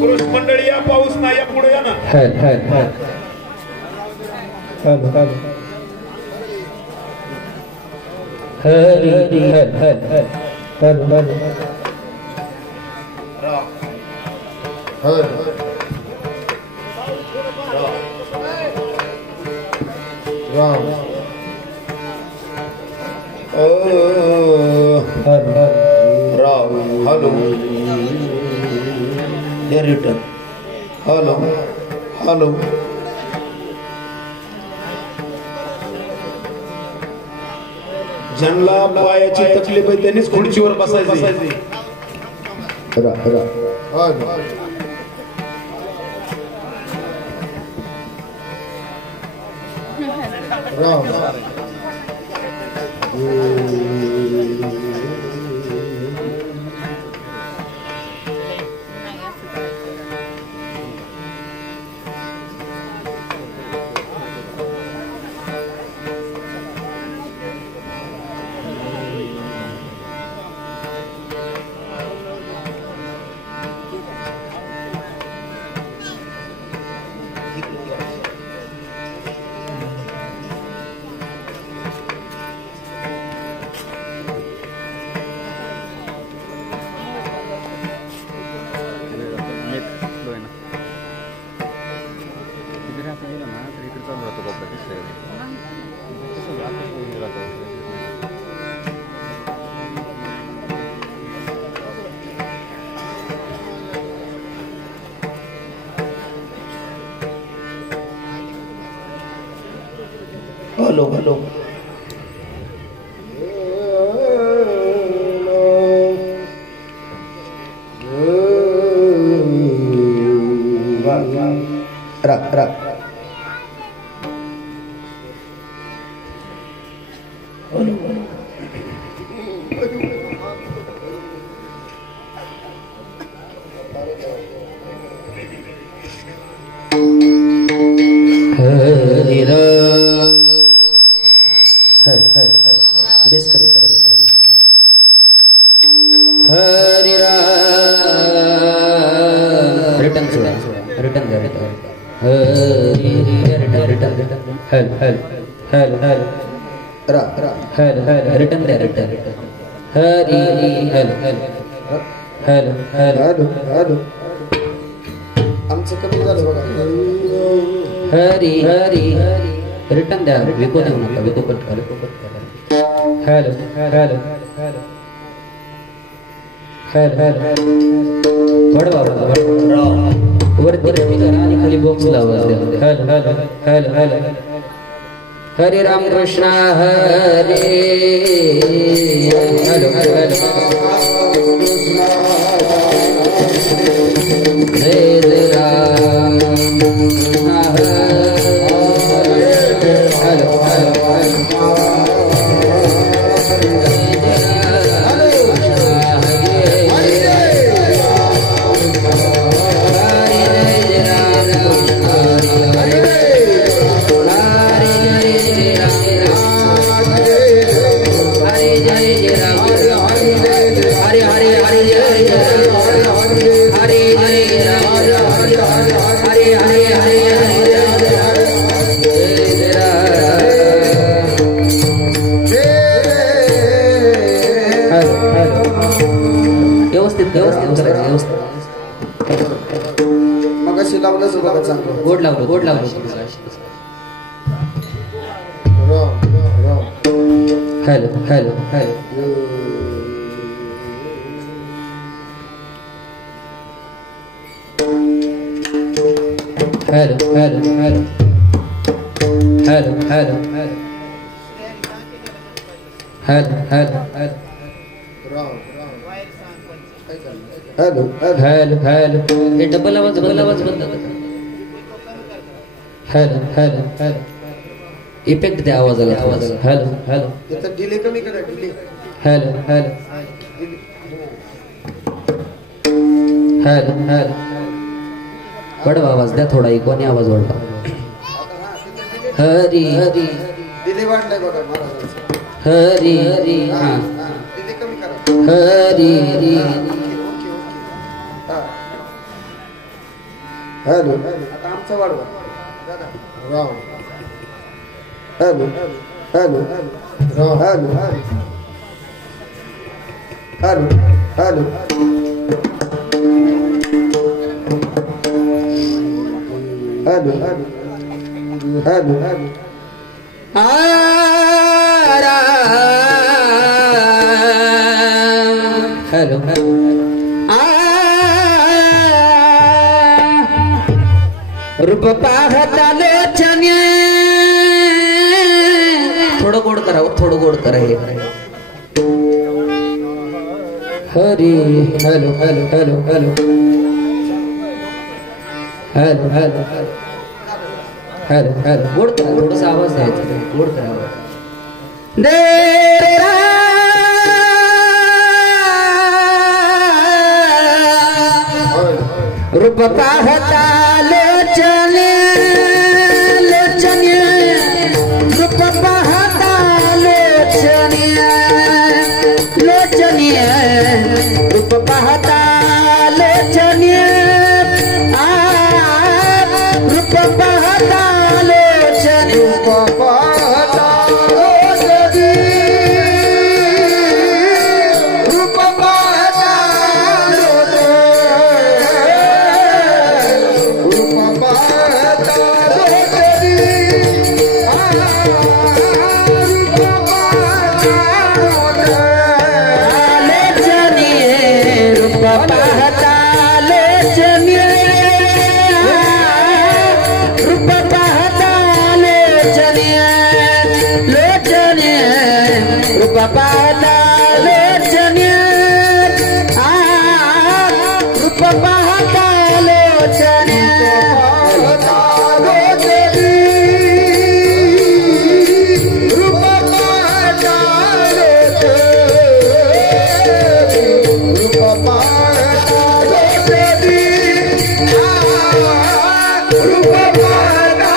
पुरुष मंडळी या, पाऊस नाही या, पुढे या ना. Hello return. हॅलो हॅलो ज्यांना पायाची तकलीफ आहे त्यांनीच खुर्चीवर बसायचे. हॅलो हॅलो आमचं कमी झालं बघा. हरी हरी रिटर्न द्या. विको देऊ नका. विको कट करा. हॅलो हॅलो आणि खाली बॉक्स लावा. हॅलो हॅलो हॅलो हॅलो हरे राम कृष्ण हरे. हॅलो हॅलो हॅलो जय जय राम हरे. हॅलो हॅलो हरे हरे हरे लावलं बघा चांगलं. गोड लावलं गोड लावलं hello hello hello hello hello hello hello hello hello hello hello hello hello हे डबल आवाज बंद हॅलो हॅलो हॅलो इफेक्ट द्या आवाजाला हॅलो हॅलो त्याचा डिले कमी करा delay. Hello hello hello hello वाढवा आवाज द्या थोडा इकोनी आवाज वाढवा हरी हरी डिले वाढलाय बघा महाराजांचा. हरी हरी हा डिले कमी करा. हरी हरी हॅलो आता आमचा वाढवा Ram. Hello hello Ram hello hello hello hello hello hello hello रूप पाहताले छाने थोडं गोड करा थोडं गोड करा हे Hari hello hello hello hello hello hello hello hello गोड करा थोडासा आवाज द्यायचा गोड करा दे रूप पाहता लोचने लोचने रूप पाहता लोचने लोचने रूप पाहता लोचने रूप पाहता लोचने पाहता लोचने रूप पाहता लोचने रूप पाहता रूप पाहता रूप पाहता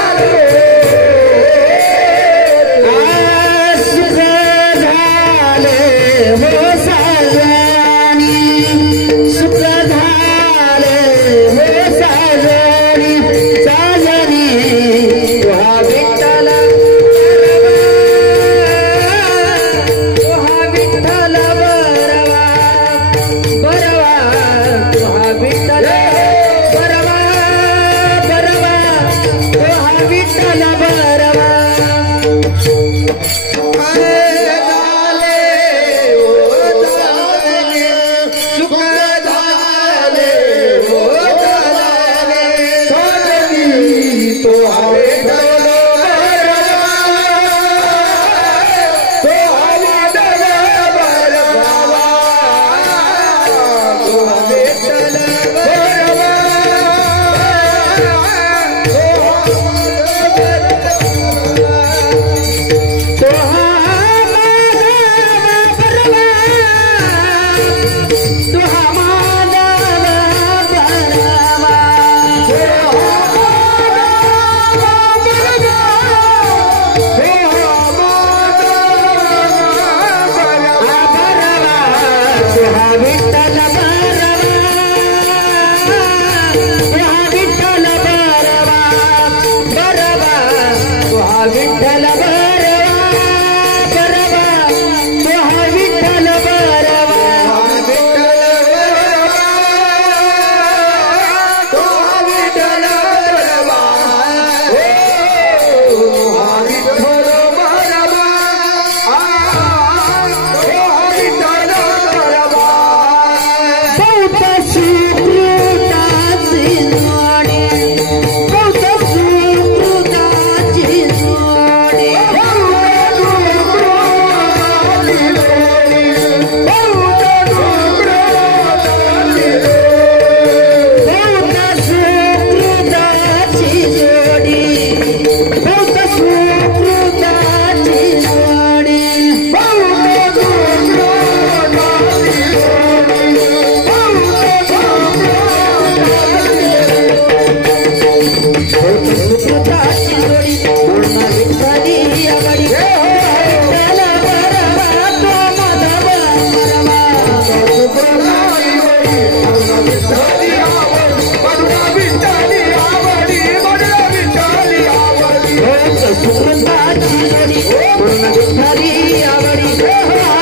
विठ्ठली आवडी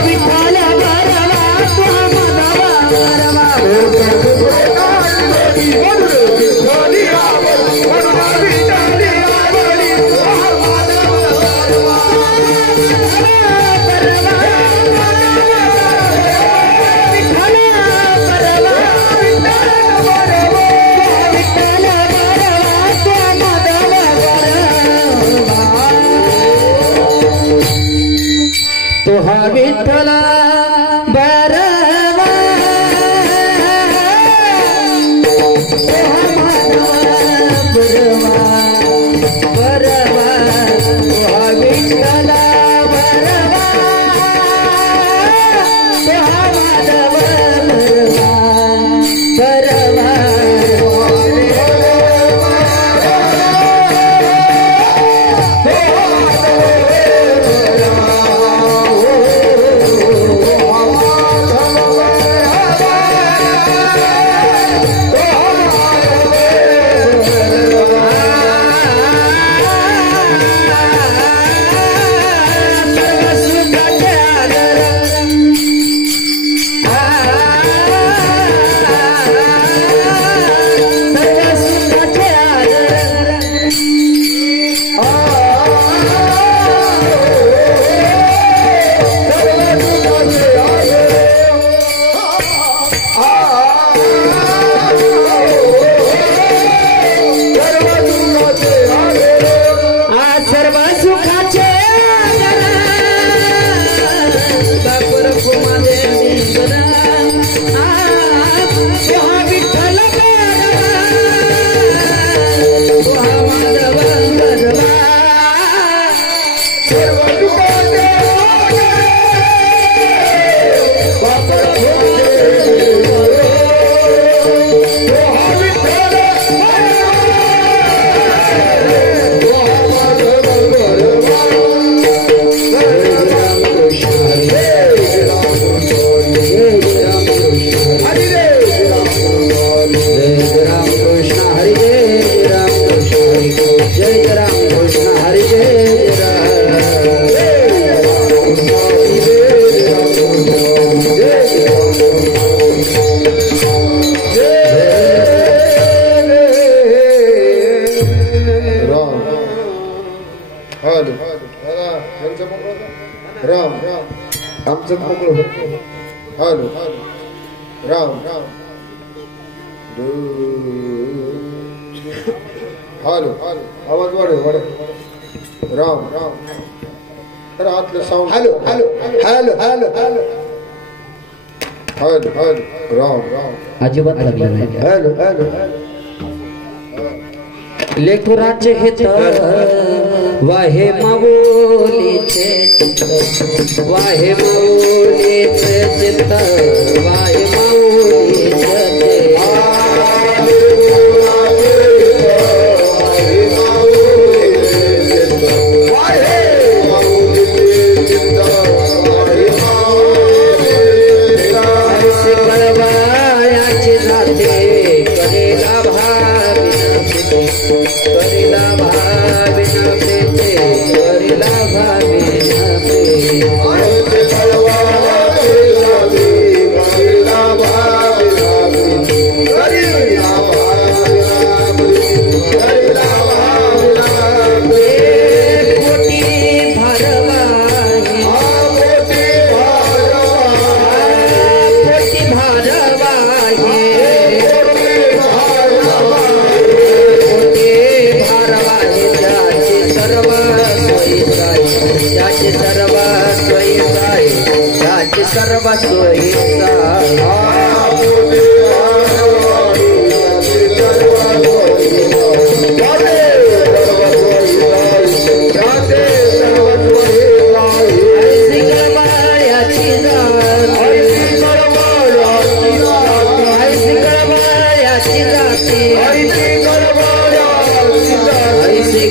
विठ्ठल बरवा तुहा माधवा बरवा विठ्ठली आवडी विठ्ठली आवडी तुहा माधवा बरवा तुहा विठ्ठला बरवा तुहा माधवा बरवा तुहा विठ्ठला बरवा तुहा माधवा बरवा राम आमचं मोकळं हॅलो राम हॅलो आवाज वाढव राम तर आतलं sound hello hello hello hello hello hello hello Ram अजिबात लागलं नाही हॅलो हॅलो लेकराचे हित वाहे माऊलीचे चित्त वाहे माऊलीचे चित्त वाहे माऊलीचे कळवायाची जाते करेला करीला भाविना प्रीते करीला भाविना प्रीते सर्व सोयीचा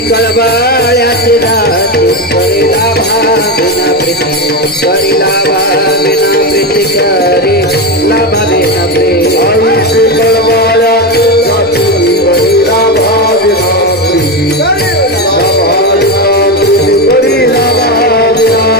कळबळ्याची राती करीला भाविना प्रीती करीला भाविना प्रीती करीला भाविना प्रीती कळबळ्याची राती करीला भाविना प्रीती करीला भाविना प्रीती करीला भाविना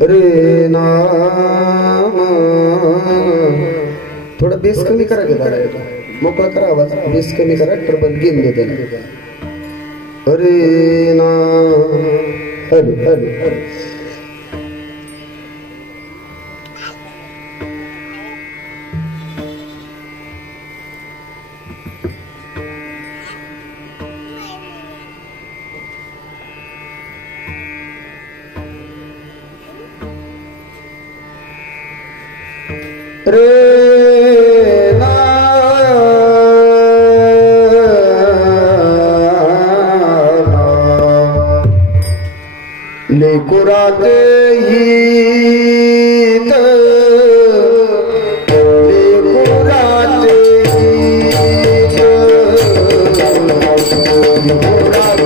रे नाम थोडा बेस कमी करा गेला मोकळा करा आवाज बेस कमी करा ट्रबल गेम देते अरे ना हॅलो हॅलो रे ना लेकुराते हित लेकुराते हित लेकुराते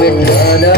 विठ्ठल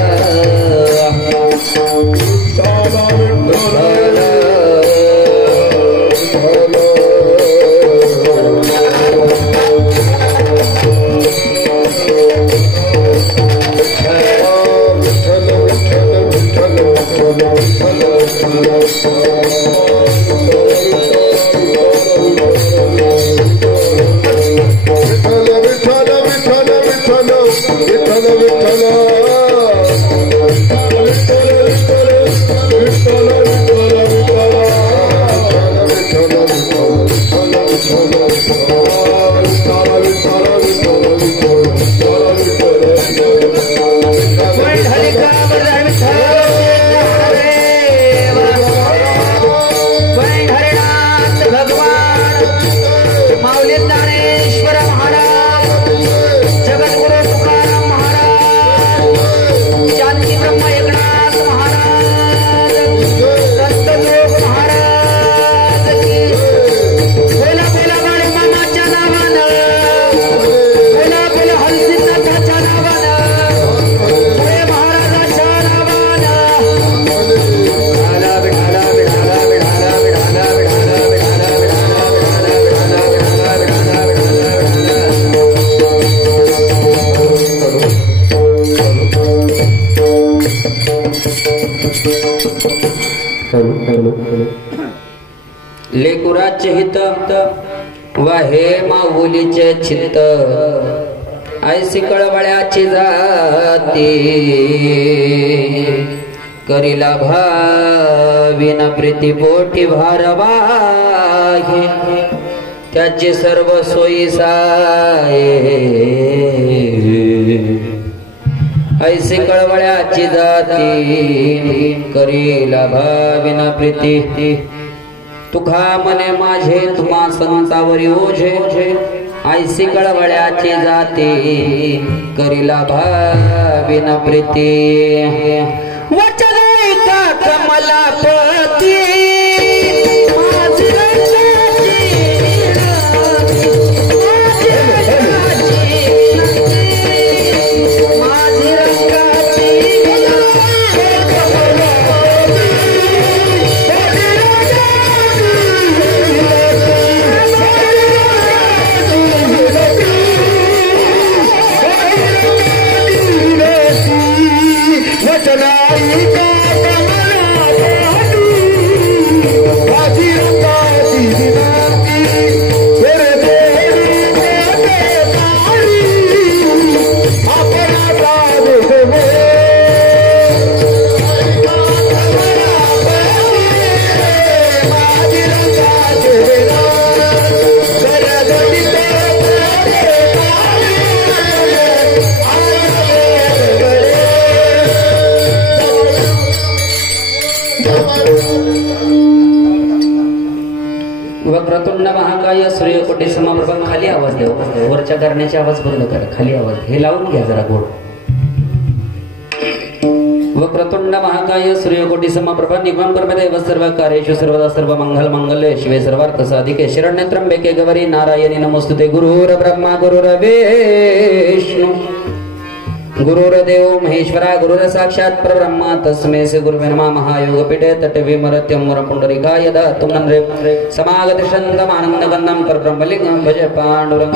लेकुराचे हित वाहे माऊलीचे चित्त ऐसी कळवळ्याची जाती करीला भाविना प्रीती पोटी भारवाहे त्याची सर्व सोयी साये ऐसी कळवळ्याची जाती करीला भाविना प्रीती तुका मने माझे तुम्हा संतावरी ओझे ऐसी कळवळ्याची जाती करीला भाविना प्रीती वचन कमलापती वक्रतुंड महाकाय सूर्यकोटी समप्रभ खाली आवाज देऊ वरच्या करण्याचे आवाज बंद करा खाली आवाज हे लावून घ्या जरा गोड वक्रतुंड महाकाय सूर्यकोटी समप्रभ निर्मम कर्मदेव सर्व कार्येषु सर्वदा सर्व मंगल मंगल्ये शिवे सर्वार्थ साधिके शरण्ये त्र्यंबके गौरी नारायणी नमोस्तुते गुरुर ब्रह्मा गुरुर विष्णु गुरुर्देव महेश्वरा गुरुर साक्षात परब्रह्म तस्मै श्री गुरुवे नमः महायोग पीठे तटे मरत्यं पुंडरीकाय दातुं नंद्रे समागत शंदम आनंद गंधम परब्रह्मलिंगं भज पांडुरंग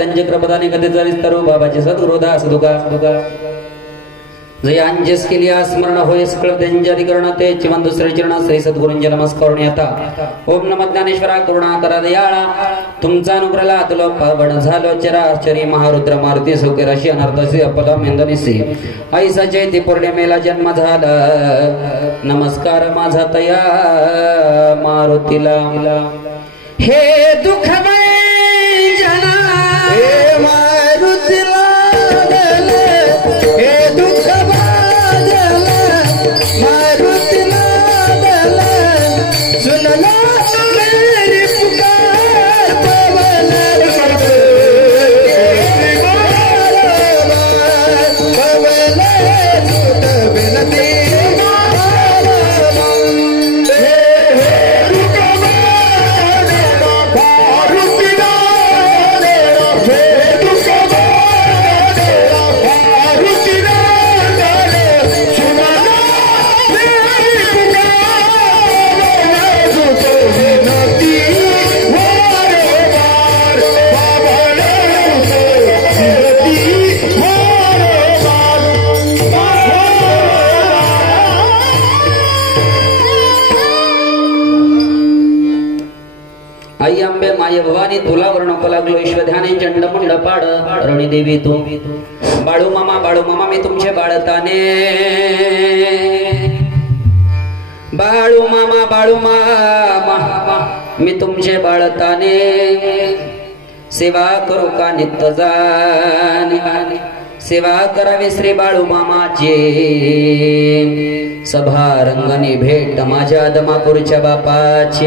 त्यांचे कृपदाने कधी विस्तारू बाबाचे सद्गुरुदा सदुगा जय अंजेस केली स्मरण होय सकळ त्यांच्याधिकरण ते चिवन दुसरे चरण श्री सद्गुरूंचे नमस्कार येता ओम नमः ज्ञानेश्वरा करुणा करा दयाळा तुमचा अनुग्रह तुला पावन झालो चराचरी महारुद्र मारुती सौके राशी अनर्थसी अपदा मेंदनिसी ऐसा जयती पौर्णिमेला जन्म झाला नमस्कार माझा तया मारुतीला हे दुःखमय जना हे मारुतीला म्हणे चंड मुंड पाड रणी देवी तू बाळू मामा मी तुमचे बाळताने बाळू मामा मी तुमचे बाळताने सेवा करू का नित्य जाणे सेवा करावी श्री बाळू मामाचे सभा रंगणी भेट माझ्या दमापूरच्या बापाची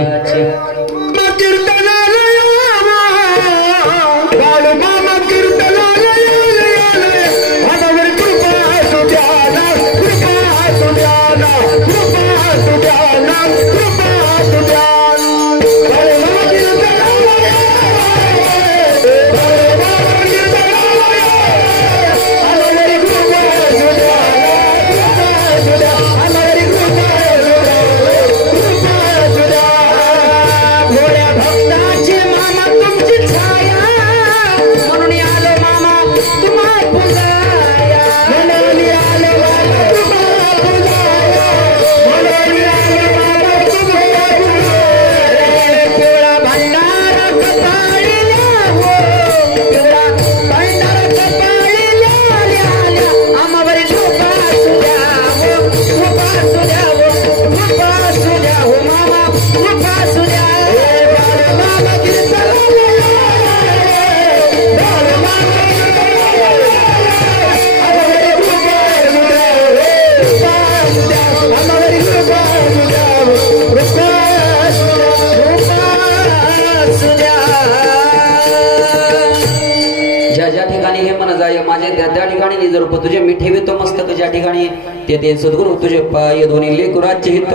तुझे मी ठेवितो मस्तक ज्या ठिकाणी ते सद्गुरु तुझे पाय दोन्ही लेकुराचे हित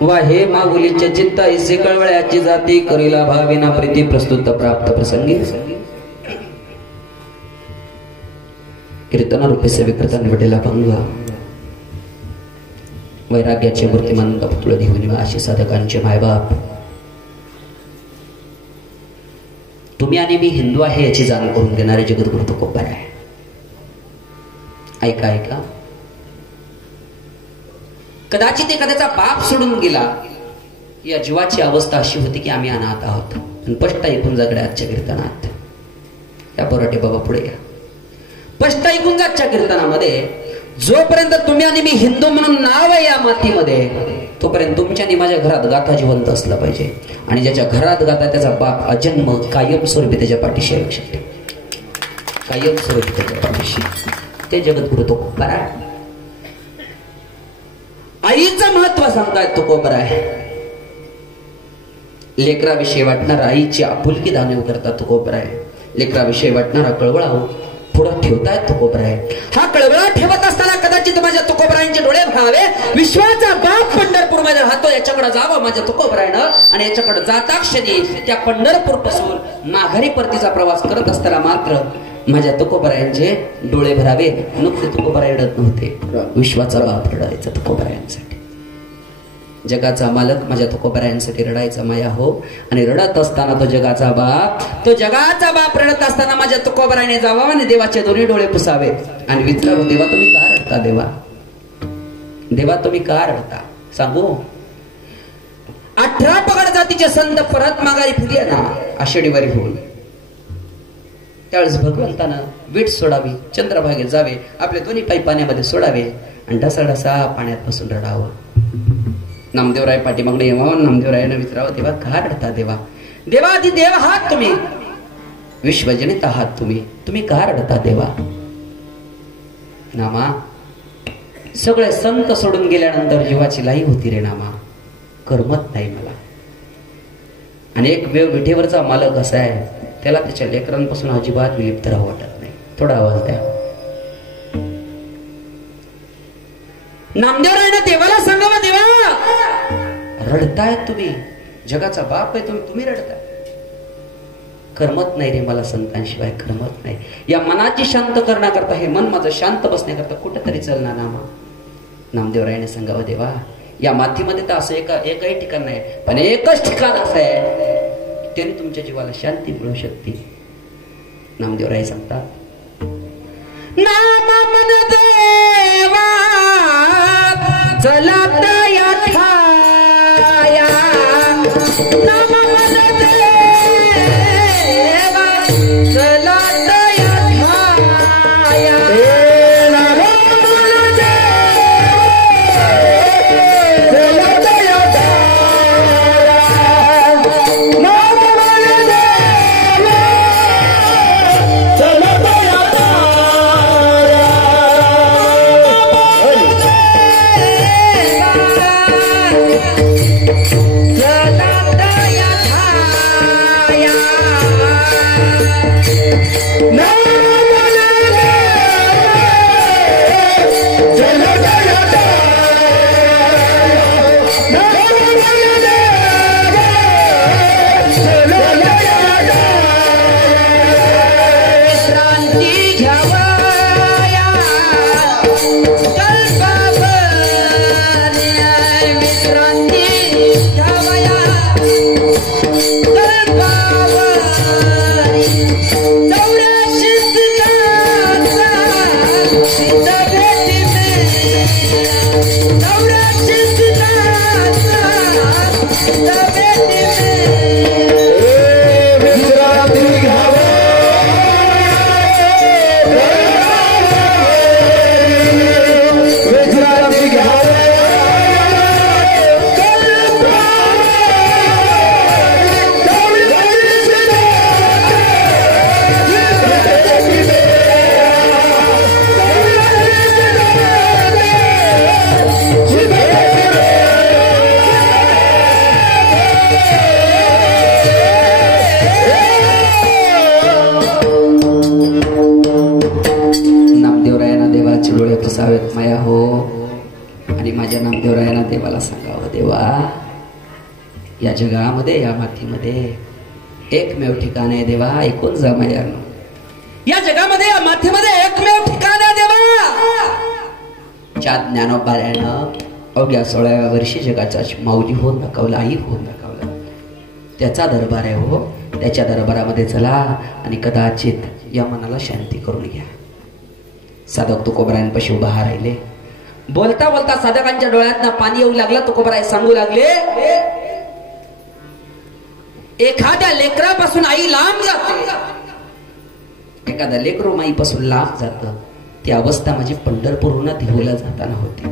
वा हे मागुलीचे चित्त ऐसे कळवळ्याची जाती करीला भाविना प्रीती प्रस्तुत प्राप्त प्रसंगी कीर्तन रूपे सेविकृता निवडेला भंग वैराग्याचे मूर्तिमंत पुतळ देऊन अशी साधकांचे मायबाप तुम्ही आणि मी हिंदू आहे याची जाण करून देणारे जगद्गुरु तुकोबार आहे. ऐका ऐका कदाचित एखाद्याचा बाप सोडून गेला या जीवाची अवस्था अशी होती की आम्ही अनाथ आहोत आणि स्पष्ट ऐकून जागडे आजच्या कीर्तनात या पोराटे बाबा पुढे या स्पष्ट ऐकून जागच्या कीर्तनामध्ये जोपर्यंत तुम्ही आणि मी हिंदू म्हणून नाव आहे या मातीमध्ये तोपर्यंत तुमच्या आणि माझ्या घरात गाथा जिवंत असला पाहिजे आणि ज्याच्या घरात गाथा त्याचा बाप अजन्म कायमस्वरूपी त्याच्या पाठीशी येऊ शकते कायमस्वरूपी त्याच्या पाठीशी ते जगद्गुरु तुकोबार आहे. आईचं महत्व सांगतायत तुकोबार आहे. लेकराविषयी वाटणारा आईची आपुलकी जाणीव करतात तुकोबार आहे. लेकराविषयी वाटणारा कळवळा पुढं ठेवतायत तुकोबार आहे. हा कळवळा ठेवत असताना कदाचित माझ्या तुकोबारांचे डोळे भरावे विश्वाचा बाप पंढरपूर मध्ये राहतो याच्याकडे जावं माझ्या तुकोबारानं आणि याच्याकडे जाता क्षणी त्या पंढरपूर पासून माघारी परतीचा प्रवास करत असताना मात्र माझ्या तुकोबारायांचे डोळे भरावे. नुकते तुकोबारा रडत नव्हते विश्वाचा बाप रडायचा तुकोबारायांसाठी जगाचा मालक माझ्या तुकोबारायांसाठी रडायचा माया हो आणि रडत असताना तो जगाचा बाप रडत असताना माझ्या तुकोबाराने जावा आणि देवाचे दोन्ही डोळे पुसावे आणि विचारावं देवा तुम्ही का रडता देवा तुम्ही का रडता सांगू. 18 पगड जातीचे संत परत माघारी फिरले ना आषाढीवारी होऊन त्यावेळेस भगवंतानं वीट सोडावी चंद्रभागेत जावे आपले दोन्ही पाय पाण्यामध्ये सोडावे आणि ढसा पाण्यात बसून रडावं. नामदेवराय पाठीमागणे येवावं नामदेवरायानं विचारावं देवा का रडता देवादी देव आहात तुम्ही विश्वजनित आहात तुम्ही का रडता देवा. नामा सगळे संत सोडून गेल्यानंतर जीवाची लाई होती रे नामा करमत नाही मला आणि एक विठेवरचा मालक असा आहे त्याला त्याच्या लेकरांपासून अजिबात विलिप्त राहू वाटत नाही. थोडा आवाज द्या. नामदेवरायनं देवाला सांगावं देवा रडतायत तुम्ही जगाचा बाप आहे तुम्ही रडताय करमत नाही रे मला संतांशिवाय करमत नाही. या मनाची शांत करण्याकरता हे मन माझं शांत बसण्याकरता कुठेतरी चलना नामा. नामदेवरायने सांगावं देवा या मातीमध्ये तर असं एकही ठिकाण नाही पण एकच ठिकाण असं आहे त्याने तुमच्या जीवाला शांती मिळू शकते. नामदेवराय सांगतात नाम मन देवा चलत यथाया नाम मन देवा बसावेत माया हो. आणि माझ्या नामदेवरायांना देवाला सांगावं, देवा या जगामध्ये या मातीमध्ये एकमेव ठिकाण आहे देवा, ऐकून जा माया. या जगामध्ये या मातीमध्ये एकमेव ठिकाण आहे देवा. ज्या ज्ञानोबाऱ्यानं अवघ्या 16व्या वर्षी जगाचा माऊली होऊन दाखवला, आई होऊन दाखवला. त्याचा दरबार आहे हो. त्याच्या दरबारामध्ये चला आणि कदाचित या मनाला शांती करून घ्या. साधक तुकोबरायांपाशी उभा राहिले. बोलता बोलता साधकांच्या डोळ्यातनं पाणी येऊ लागलं. तुकोबराय सांगू लागले, एखाद्या लेकरापासून आई लांब जाते, एखाद्या लेकरू माईपासून लांब जात. ती अवस्था माझी पंढरपूरहून देहूला जाताना होती.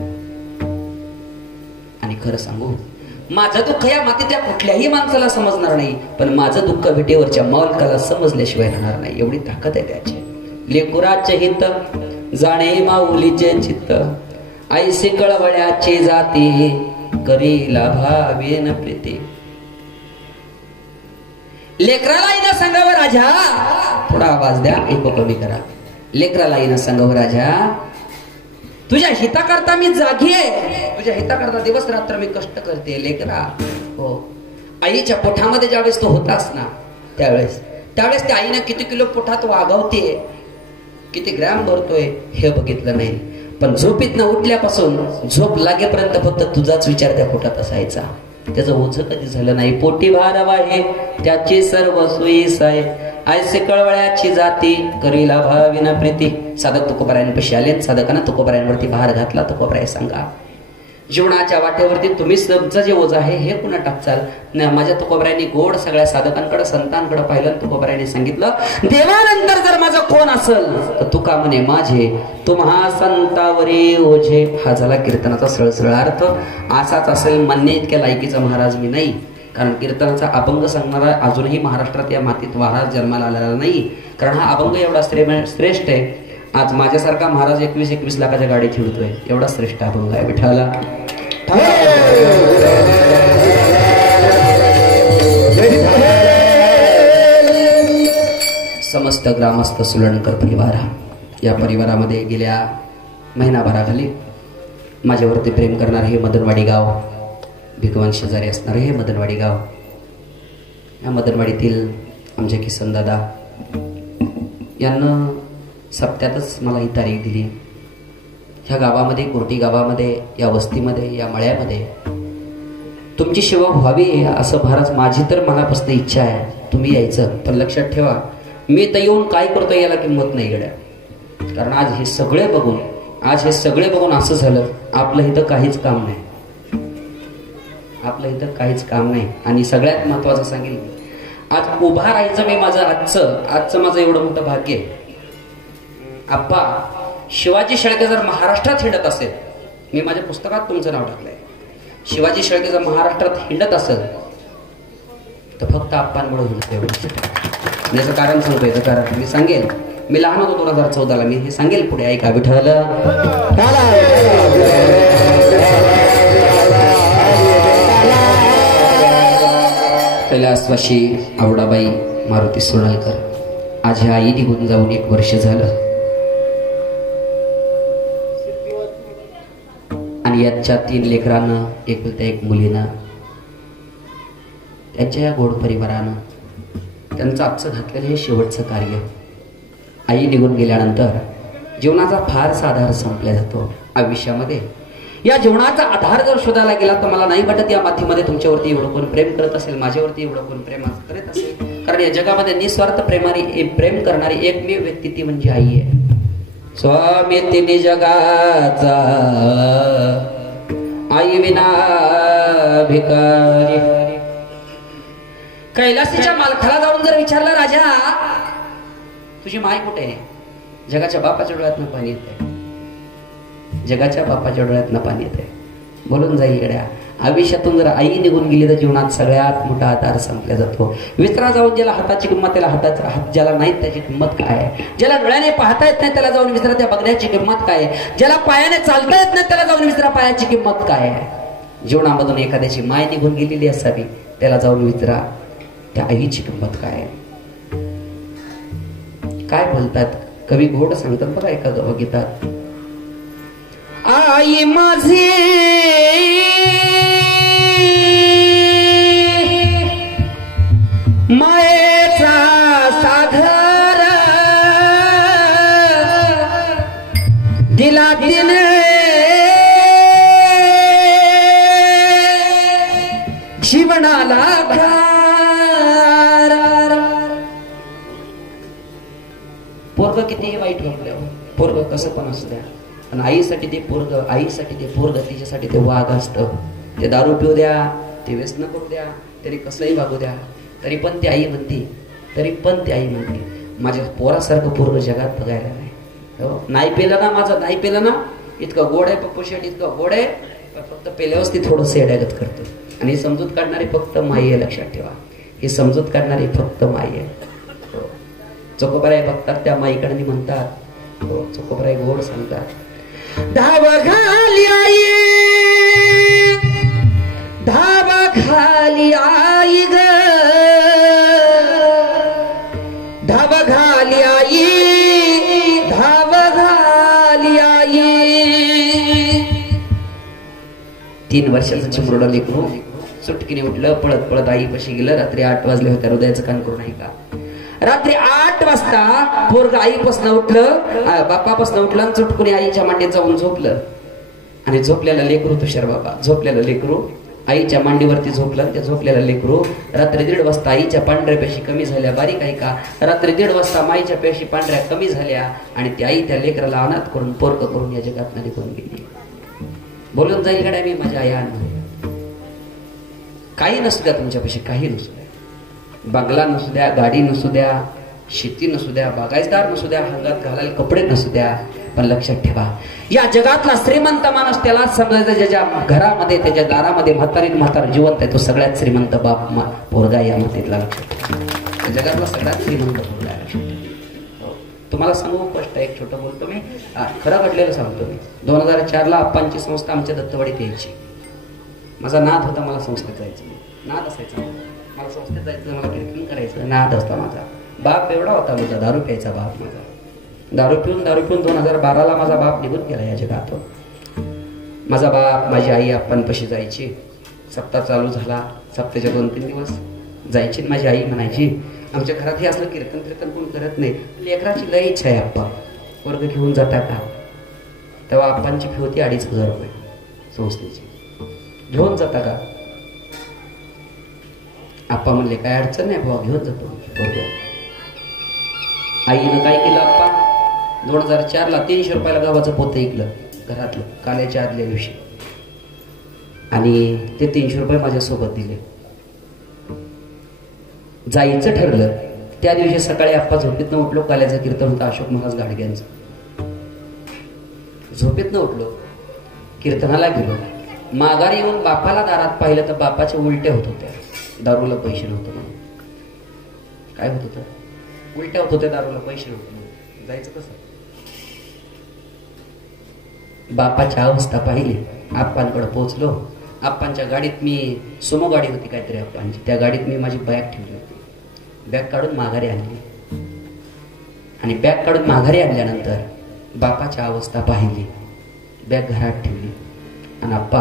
आणि खरं सांगू, माझं दुःख या मातीतल्या कुठल्याही माणसाला समजणार नाही, पण माझं दुःख विटेवरच्या मालकाला समजल्याशिवाय राहणार नाही. एवढी ताकद आहे त्याची. लेकुराचे हित जाणे माऊलीचे चित्त, ऐसे कळवळ्याची जाती करीला भावेन प्रीती. लेकराला येणं सांगावं राजा, थोडा आवाज द्या, एक कमी करा. लेकराला येणं सांगावं राजा, तुझ्या हिताकरता मी जागी आहे, तुझ्या हिताकरता दिवस रात्र मी कष्ट करते. लेकरा हो, आईच्या पोठामध्ये ज्यावेळेस तो होतास ना, त्यावेळेस त्या आईनं किती किलो पोटात वागवते, किती ग्रॅम भरतोय हे बघितलं नाही. पण झोपीतनं उठल्यापासून झोप लागेपर्यंत फक्त तुझाच विचार त्या पोटात असायचा. त्याचं ओझं कधी झालं नाही. पोटी भारवा हे त्याची सर्व सोयीस आहे, ऐसे कळवळ्याची जाती करीला भाविना प्रीती. साधक तुकोबरायांपाशी आले. साधकांना तुकोबरायांवरती भार घातला. तुकोबराय सांगा, जीवनाच्या वाटेवरती तुम्ही तुमचं जे ओझं आहे हे पुन्हा टाकचाल. माझ्या तुकोबरायांनी गोड सगळ्या साधकांकडे संतांकडे पाहिलं. तुकोबरायांनी सांगितलं, देवानंतर जर माझं कोण असेल तर तुका म्हणे माझे, तुम्हा संतावरी ओझे. हा झाला कीर्तनाचा सळसळार्थ. असाच असेल म्हणणे इतक्या लायकीचा महाराज मी नाही, कारण कीर्तनाचा अभंग सांगणारा अजूनही महाराष्ट्रात या मातीत महाराज जन्माला आलेला नाही. कारण हा अभंग एवढा श्रेष्ठ आहे. आज माझ्यासारखा महाराज 21 लाखाच्या गाडी खेळतोय, एवढा श्रेष्ठ अभंग आहे. विठाला समस्त ग्रामस्थ सुलणकर परिवार, या परिवारामध्ये गेल्या महिनाभराखाली माझ्यावरती प्रेम करणारे हे मदनवाडी गाव, भिगवण शेजारी असणारे हे मदनवाडी गाव, या मदनवाडीतील आमचे किसन दादा यांना सप्त्यातच मला ही तारीख दिली. ह्या गावामध्ये, कोर्टी गावामध्ये, या वस्तीमध्ये, या मळ्यामध्ये तुमची सेवा व्हावी असं महाराज माझी तर मनापासून इच्छा आहे. तुम्ही यायचं. पण लक्षात ठेवा, मी तर येऊन काय करतो याला किंमत नाही गड्या. कारण आज हे सगळे बघून असं झालं, आपलं इथं काहीच काम नाही, आपलं इथं काहीच काम नाही. आणि सगळ्यात महत्वाचं सांगेल, आज उभा राहायचं मी माझं आजचं माझं एवढं मोठं भाग्य आहे. आप्पा शिवाजी शेळके जर महाराष्ट्रात हिंडत असेल, मी माझ्या पुस्तकात तुमचं नाव टाकलंय, शिवाजी शेळके जर महाराष्ट्रात हिंडत असेल तर फक्त आप्पांमुळे हिंडत. एवढं याचं कारण सांगतो. याचं कारण मी सांगेल. मी लहान होतो 2014ला, मी हे सांगेल पुढे. ऐका विठ्ठल. कैलासवाशी आवडाबाई मारुती सोनाळकर, आज ह्या आई निघून जाऊन 1 वर्ष झालं. आणि याच्या 3 लेकरांना, एकुलत्या 1 मुलीनं, त्यांच्या या गोड परिवारानं त्यांचं आजचं घातलेलं हे शेवटचं कार्य. आई निघून गेल्यानंतर जीवनाचा फारसा आधार संपला जातो आयुष्यामध्ये. या जीवनाचा आधार जर शोधायला गेला तर मला नाही वाटत या मातीमध्ये तुमच्यावरती एवढं कोण प्रेम करत असेल, माझ्यावरती एवढं कोण प्रेम करत असेल. कारण या जगामध्ये निस्वार्थ प्रेम करणारी एकमेव व्यक्ती ती म्हणजे आई आहे. स्वामी तिने जगाचा आई विना भिकारी. कैलासीच्या मालखाला जाऊन जर विचारलं, राजा तुझी माय कुठे आहे? जगाच्या बापाच्या डोळ्यातनं पाणी येते, जगाच्या बापाच्या डोळ्यातनं पाणी येते. बोलून जाईल गड्या. आयुष्यातून जर आई निघून गेली तर जीवनात सगळ्यात मोठा आधार संपला जातो. विसरा जाऊन ज्याला हाताची किंमत, त्याला हाताचा हात ज्याला नाही त्याची किंमत काय आहे. ज्याला डोळ्याने पाहता येत नाही त्याला जाऊन विसरा त्या बघण्याची किंमत काय आहे. ज्याला पायाने चालता येत नाही त्याला जाऊन विसरा पायाची किंमत काय आहे. जीवनामधून एखाद्याची माय निघून गेलेली असावी, त्याला जाऊन विसरा त्या आईची किंमत काय आहे. काय बोलतात कवी, गोड सांगतात बघा एका गीतात, आई माझी मायेचा सागर दिला तिने जीवनाला पोरग किती वाईट वाटलं, पोरग कसं पण असू द्या, पण आईसाठी ते पोरग, आईसाठी ते पोरग, तिच्यासाठी ते वाघ असतं. ते दारू पिऊ द्या, ते व्यसन करू द्या, तरी कसंही वागू द्या, तरी पण ती आई म्हणते, तरी पण ती आई म्हणते माझ्या पोरासारखं पोरग जगात बघायला नाही. नाही पेलं ना माझं, नाही पेलं ना, इतकं गोड आहे पप्पू शेट, इतकं गोड आहे, पण फक्त पेल्यावरच ती थोडंसं येड्यागत करतो. आणि समजूत काढणारी फक्त माई आहे, लक्षात ठेवा. ही समजूत काढणारी फक्त माई आहे. चोकोबराय बघतात त्या माईकडे म्हणतात, चोकोबराय गोड सांगतात, धाव घाली आई, धाव घाली आई ग, धाव घाली आई, धाव घाली आई. 3 वर्षाचं चिमुरडं लेकरू सुटकीने उठलं, पळत पळत आई पशी गेलं. रात्री 8 वाजले होते, हृदयाचं कान करू नाही का. रात्री 8 वाजता पोरग आईपासून उठलं, बापापासून उठलं आणि चुटकुने आईच्या मांडीत जाऊन झोपलं. आणि झोपलेलं लेकरू, तुषार बाबा, झोपलेलं लेकरू आईच्या मांडीवरती झोपलं. त्या झोपलेलं लेकरू रात्री 1:30 वाजता आईच्या पांढऱ्या पेशी कमी झाल्या. बारीक आहे का, रात्री 1:30 वाजता माईच्या पेशी पांढऱ्या कमी झाल्या आणि ती आई त्या लेकराला अनाथ करून पोरग करून या जगात निघून गेली. बोलून जाईल गड्या मी माझ्या आई आणून. काही नसू द्या तुमच्यापाशी, काही नसू द्या, बंगला नसू द्या, गाडी नसू द्या, शेती नसू द्या, बागायतदार नसू द्या, अंगात घालायला कपडे नसू द्या, पण लक्षात ठेवा या जगातला श्रीमंत माणूस त्यालाच समजायचं ज्याच्या घरामध्ये, त्याच्या दारामध्ये म्हातारा जिवंत आहे, तो सगळ्यात श्रीमंत बाप पोरगा या मातीतला. लक्षात ठेवा, जगातला सगळ्यात श्रीमंत पोरगा आहे. लक्षात ठेवा. तुम्हाला सांगू कष्ट एक छोटं बोलतो मी, खरं घडलेलं सांगतो मी. 2004ला आप्पांची संस्था आमच्या दत्तवाडीत यायची. माझा नाद होता, मला संस्थेत जायचं, नाद असायचा मला, संस्थेत जायचं, मला कीर्तन करायचं, नाद असता माझा. बाप एवढा होता माझा, दारू प्यायचा बाप माझा. दारू पिऊन 2012ला माझा बाप निघून गेला या जगातून. माझा बाप, माझी आई आप्पांपाशी जायची. सप्ताह चालू झाला, सप्त्याच्या 2-3 दिवस जायची. माझी आई म्हणायची, आमच्या घरात हे असलं कीर्तन कोण करत नाही, लेकराची लई इच्छा आहे, आप्पा वर्ग घेऊन जाता का. तेव्हा आप्पांची फी होती 2,500 रुपये संस्थेची. घेऊन जाता का. आप्पा म्हणले काय अडचण नाही भाऊ, घेऊन जातो. आईनं काय केलं, आप्पा 2004ला 300 रुपयाला गावाचं पोतं ऐकलं घरातलं, काल्याच्या आदल्या दिवशी, आणि ते 300 रुपये माझ्यासोबत दिले. जायचं ठरलं त्या दिवशी सकाळी आप्पा झोपेतनं उठलो. काल्याचं कीर्तन होतं अशोक महाराज गाडग्यांचं. झोपेतनं उठलो, कीर्तनाला गेलो. माघारी येऊन बापाला दारात पाहिलं तर बापाच्या उलट्या होत होत्या. दारूला पैसे नव्हतं म्हणून. काय होत होतं, उलट्या होत होत्या, दारूला पैसे नव्हतं म्हणून. जायचं कसं. बापाची अवस्था पाहिली, आप्पांकडे पोहोचलो. आप्पांच्या गाडीत मी, सुमो गाडी होती काहीतरी आप्पांची, त्या गाडीत मी माझी बॅग ठेवली होती. बॅग काढून माघारी आणली, आणि बॅग काढून माघारी आणल्यानंतर बापाची अवस्था पाहिली, बॅग घरात ठेवली. आणि आप्पा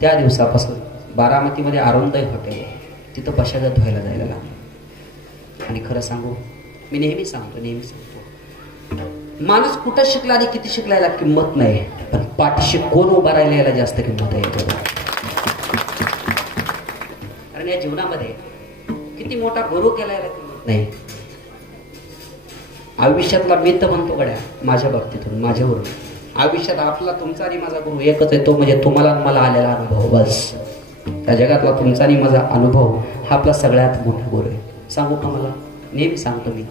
त्या दिवसापासून बारामतीमध्ये आरोंदय हॉटेल, तिथं पशागत व्हायला जायला लागलं. आणि खरं सांगू, मी नेहमी सांगतो, माणूस कुठं शिकला आणि किती शिकला याला किंमत नाही, पण पाठीशी कोण उभा राहिला याला जास्त किंमत आहे. कारण या जीवनामध्ये किती मोठा गुरु केला याला किंमत नाही. आयुष्यातला मी तर म्हणतो गड्या, माझ्या बाबतीतून, माझ्यावरून, आयुष्यात आपला, तुमचा आणि माझा गुरु एकच आहे, तो म्हणजे तुम्हाला मला आलेला अनुभव. बस त्या जगातला तुमचा आणि माझा अनुभव हा आपला सगळ्यात मोठा गुरु आहे. सांगू का, मला नेहमी सांगतो मी,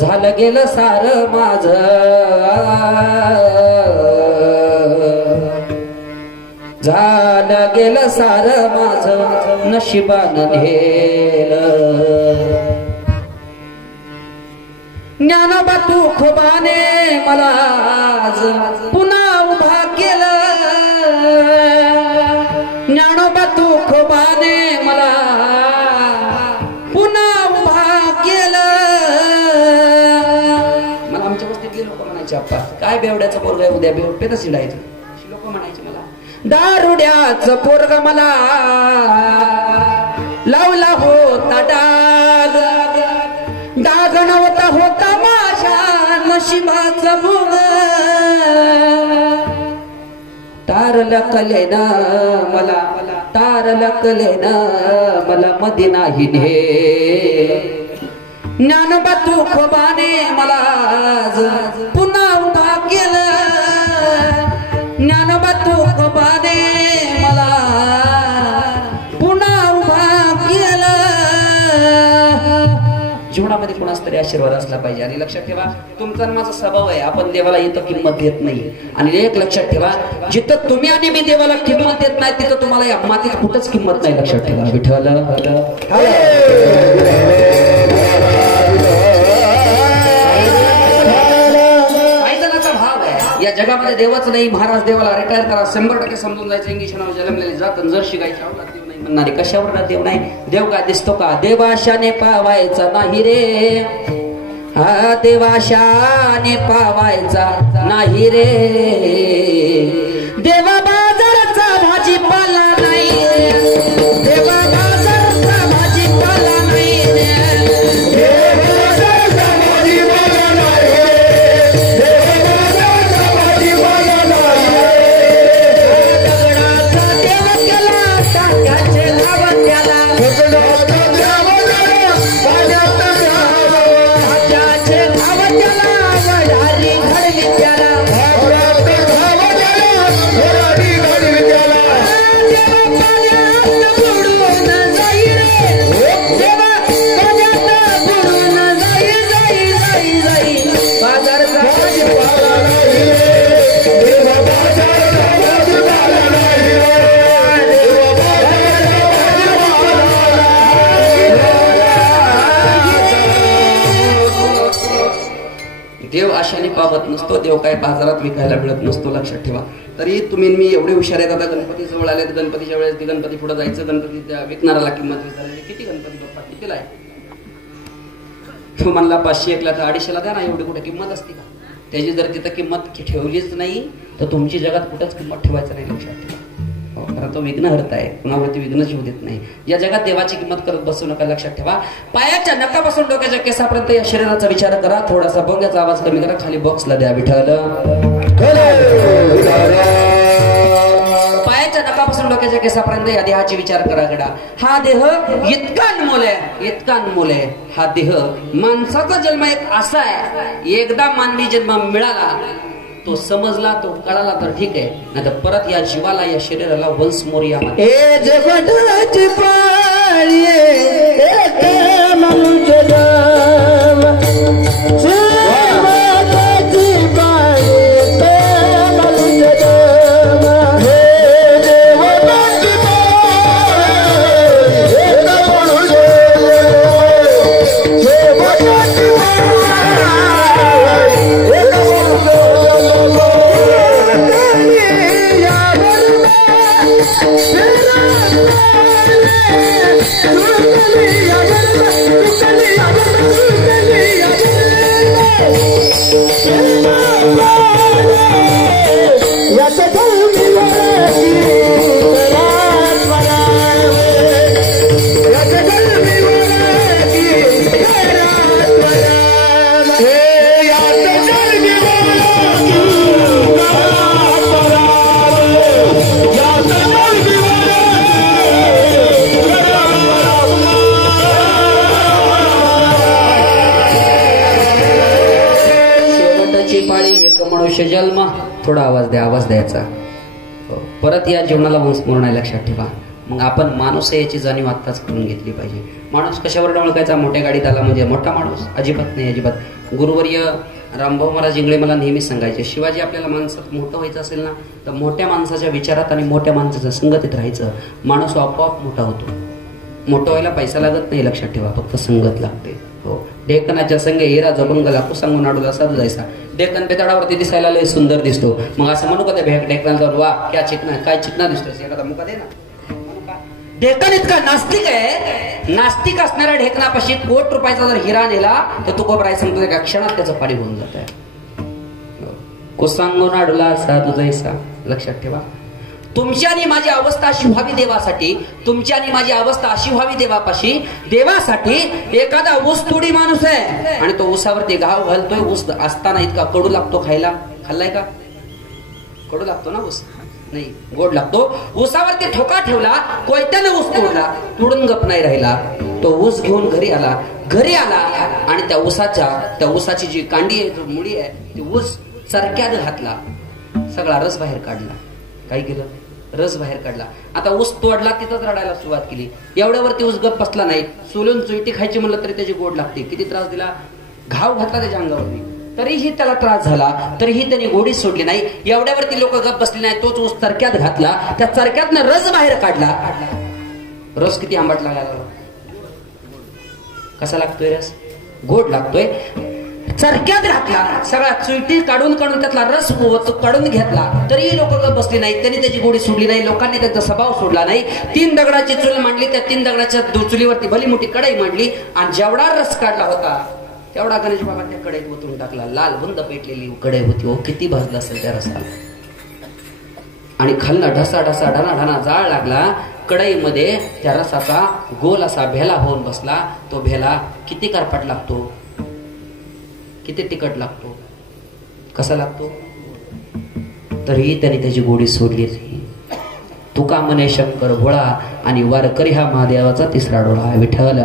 झालं गेलं सार माझ, झालं गेलं सार माझ, नशिबानं नेलं. ज्ञानोबा तुकोबाने मला आज पुन्हा उभा केलं. ज्ञानोबा तुकोबाने मला पुन्हा उभा केलं. मला आमच्या वस्तीतले लोक म्हणायचे, अप्पा काय बेवड्याचं पोरग आहे, उद्या बेवडे तशी डायचं अशी लोक म्हणायची मला. दारुड्याचं पोरग मला लावला होता डाग, डाग नव्हता होता माझ्या नशिबाचा भोग. तारला कले ना मला, तारला कले ना मला मदी नाही ने. ज्ञानोबा तुकोबाने मला पुन्हा उभा केलं, ज्ञानोबा तुकोबाने मला पुन्हा उभा केलं. जीवनामध्ये कोणाच तरी आशीर्वाद असला पाहिजे. आणि लक्षात ठेवा, तुमचा माझा स्वभाव आहे, आपण देवाला इथं किंमत देत नाही. आणि एक लक्षात ठेवा, जिथं तुम्ही आणि मी देवाला किंमत देत नाही तिथं तुम्हाला या मातीत कुठंच किंमत नाही. लक्षात ठेवा. विठ्ठल या जगामध्ये देवाचं नाही. महाराज देवाला रिटायर करा 100% समजून जायचं. इंग्लिश नाव जन्मलेले जात जर शिकायची आवडत देव नाही म्हणणारे कशावर देव नाही. देव काय दिसतो का? देवाशाने पावायचा नाही रे, हा देवाशाने पावायचा नाही रे. देवा बाजाराचा भाजीपाला नाही, देवा बाजाराचा भाजीपाला नाही. देव आशाने पावत नसतो, देव काय बाजारात विकायला मिळत नसतो. लक्षात ठेवा. तरी तुम्ही मी एवढे हुशार आहेत. आता गणपती जवळ आलेत, गणपतीच्या वेळेस गणपती पुढे जायचं, गणपती विकणाराला किंमत विचारायची. किती गणपती बाप्पा कितीला आहे? तो म्हणला 501ला तर 250ला द्या ना, एवढी कुठे किंमत असते का? त्याची जर तिथं किंमत ठेवलीच नाही तर तुमची जगात कुठंच किंमत ठेवायचं नाही. लक्षात ठेवा. कारण तो विघ्नहर्ता आहे, कुणावरती विघ्नच येऊ देत नाही. या जगात देवाची किंमत करत बसू नका. लक्षात ठेवा. पायाच्या नखापासून डोक्याच्या केसापर्यंत या शरीराचा विचार करा. थोडासा भोंग्याचा आवाज कमी करा. खाली बॉक्सला द्या विठ्ठल. पायाच्या नखापासून डोक्याच्या केसापर्यंत या देहाची विचार करा गडा. हा देह इतका अनमोल आहे, इतका अनमोल आहे. हा देह माणसाचा जन्म एक असा आहे, एकदा मानवी जन्म मिळाला, तो समजला, तो कळाला तर ठीक आहे, नाही तर परत या जीवाला, या शरीराला वन्स मोर या मनुष्य जन्म. थोडा आवाज द्या, आवाज द्यायचा. परत या जीवनाला वंश मोर नाही. लक्षात ठेवा. मग आपण माणूस आहे याची जाणीव आत्ताच करून घेतली पाहिजे. माणूस कशावर ओळखायचा? मोठ्या गाडीत आला म्हणजे मोठा माणूस? अजिबात नाही, अजिबात. गुरुवर्य रामभाऊ महाराज इंगळे मला नेहमी सांगायचे, शिवाजी आपल्याला माणसात मोठं व्हायचं असेल ना तर मोठ्या माणसाच्या विचारात आणि मोठ्या माणसाच्या संगतीत राहायचं. माणूस आपोआप मोठा होतो. मोठं व्हायला पैसा लागत नाही. लक्षात ठेवा. फक्त संगत लागते. हो. डेक्कनाच्या संगे हिरा जबंगला कुसांगून आडूला साधू जायचा. डेक्कन बेताडावरती दिसायला लय सुंदर दिसतो. मग असं म्हणू का त्या डेक्कनला जाऊन, वा क्या चिकना, काय चिकना दिसतोस, एखादा मुका दे ना. डेक्कन इतका नास्तिक आहे. नास्तिक असणाऱ्या ढेकनापाशी ₹1 कोटी जर हिरा नेला तर तू कोबराय सांगतो एका क्षणात त्याचं पाणी होऊन जात आहे. कोसांगून अडला साधू जैसा. लक्षात ठेवा, तुमची आणि माझी अवस्था अशी व्हावी देवासाठी, तुमची आणि माझी अवस्था अशी व्हावी देवापाशी, देवासाठी. एखादा ऊस तोडी माणूस आहे आणि तो ऊसावरती घाव घालतोय. ऊस असताना इतका कडू लागतो खायला. खाल्लाय का? कडू लागतो ना ऊस? नाही, गोड लागतो. ऊसावरती ठोका ठेवला, कोयत्याने ऊस तोडला, तोडून गप नाही राहिला. तो ऊस घेऊन घरी आला. घरी आला आणि त्या ऊसाची जी कांडी आहे, मुळी आहे, ती ऊस चरक्यात घातला, सगळा रस बाहेर काढला. काय केलं? रस बाहेर काढला. आता ऊस तोडला, तिथंच रडायला सुरुवात केली. एवढ्यावरती ऊस गप बसला नाही. सोलून चुईटी खायची म्हणलं तरी त्याची गोड लागते. किती त्रास दिला, घाव घातला त्याच्या अंगावरती, तरीही त्याला त्रास झाला, तरीही त्याने गोडी सोडली नाही. एवढ्यावरती लोक गप बसले नाही. तोच ऊस चरक्यात घातला, त्या चरक्यातनं रस बाहेर काढला. रस किती आंबट लागायला, कसा लागतोय रस? गोड लागतोय. चरक्यात घातला, सगळा चुईटी काढून त्यातला रस काढून घेतला, तरीही लोक गप बसली नाही. त्यांनी त्याची गोडी सोडली नाही. लोकांनी त्यांचा स्वभाव सोडला नाही. 3 दगडाची चूल मांडली. त्या 3 दगडाच्या चुलीवरती भली मोठी कढई मांडली आणि जेवढा रस काढला होता तेवढा गणेश बाबा त्या कढईत ओतून टाकला. लाल बुंद पेटलेली कढई होती. हो, किती भाजला असेल त्या रसाला. आणि खालना ढसा ढसा ढना जाळ लागला. कढईमध्ये त्या रसाचा गोल असा भेला होऊन बसला. तो भेला किती करपट लागतो, किती तिखट लागतो, कसा लागतो? तरीही त्याने त्याची गोडी सोडली नाही. तुका म्हणे शंकर भोळा आणि वारकरी हा महादेवाचा तिसरा डोळा. विठ्ठल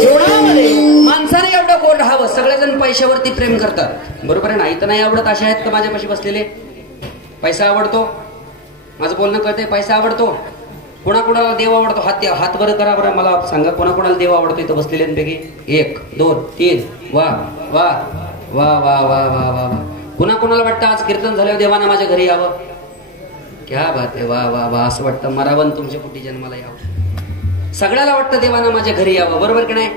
जेवणामध्ये माणसाने एवढं गोड राहावं. सगळेजण पैशावरती प्रेम करतात, बरोबर आहे ना? इथं नाही आवडत असे आहेत का माझ्यापाशी बसलेले? पैसा आवडतो, माझं बोलणं कळतंय. पैसा आवडतो. कोणाकोणाला देव आवडतो? हात बरं करा बरं, मला सांगा कोणाकोणाला देव आवडतो इथं बसलेल्यांपैकी? 1 2 3. वा वा वा वा वा वा वा. कोणाकोणाला वाटतं आज कीर्तन झाल्यावर देवाना माझ्या घरी यावं? क्या बात आहे, वा वा वा. असं वाटतं मरावन तुमच्या कुठे जन्माला यावं. सगळ्याला वाटतं देवाना माझ्या घरी यावं, बरोबर की नाही?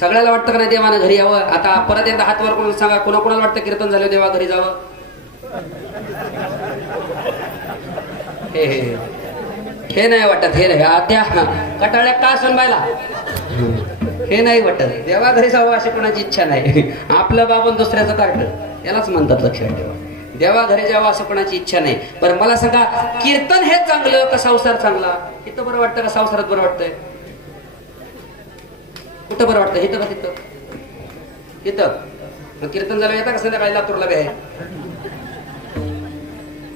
सगळ्याला वाटतं का नाही देवाना घरी यावं? आता परत एकदा हात वर करून सांगा, कोणाकोणाला वाटतं कीर्तन झाल्यावर देवा घरी जावं? हे नाही वाटत. हे नाही, त्या कटाळ्या का सोनबायला हे नाही वाटत. देवा घरी जावं अशी कोणाची इच्छा नाही. आपलं बाबन दुसऱ्याचं कार्ट, यालाच म्हणतात. लक्षात ठेवा, देवा घरी जावं असं कोणाची इच्छा नाही. पण मला सांगा, कीर्तन हे चांगलं का संसार चांगला? इथं बरं वाटतं का संसारात बरं वाटतंय? कुठं बरं वाटतं? इथं का तिथं? इथं कीर्तन झालं येतं का संध्याकाळी लातूरला बी आहे?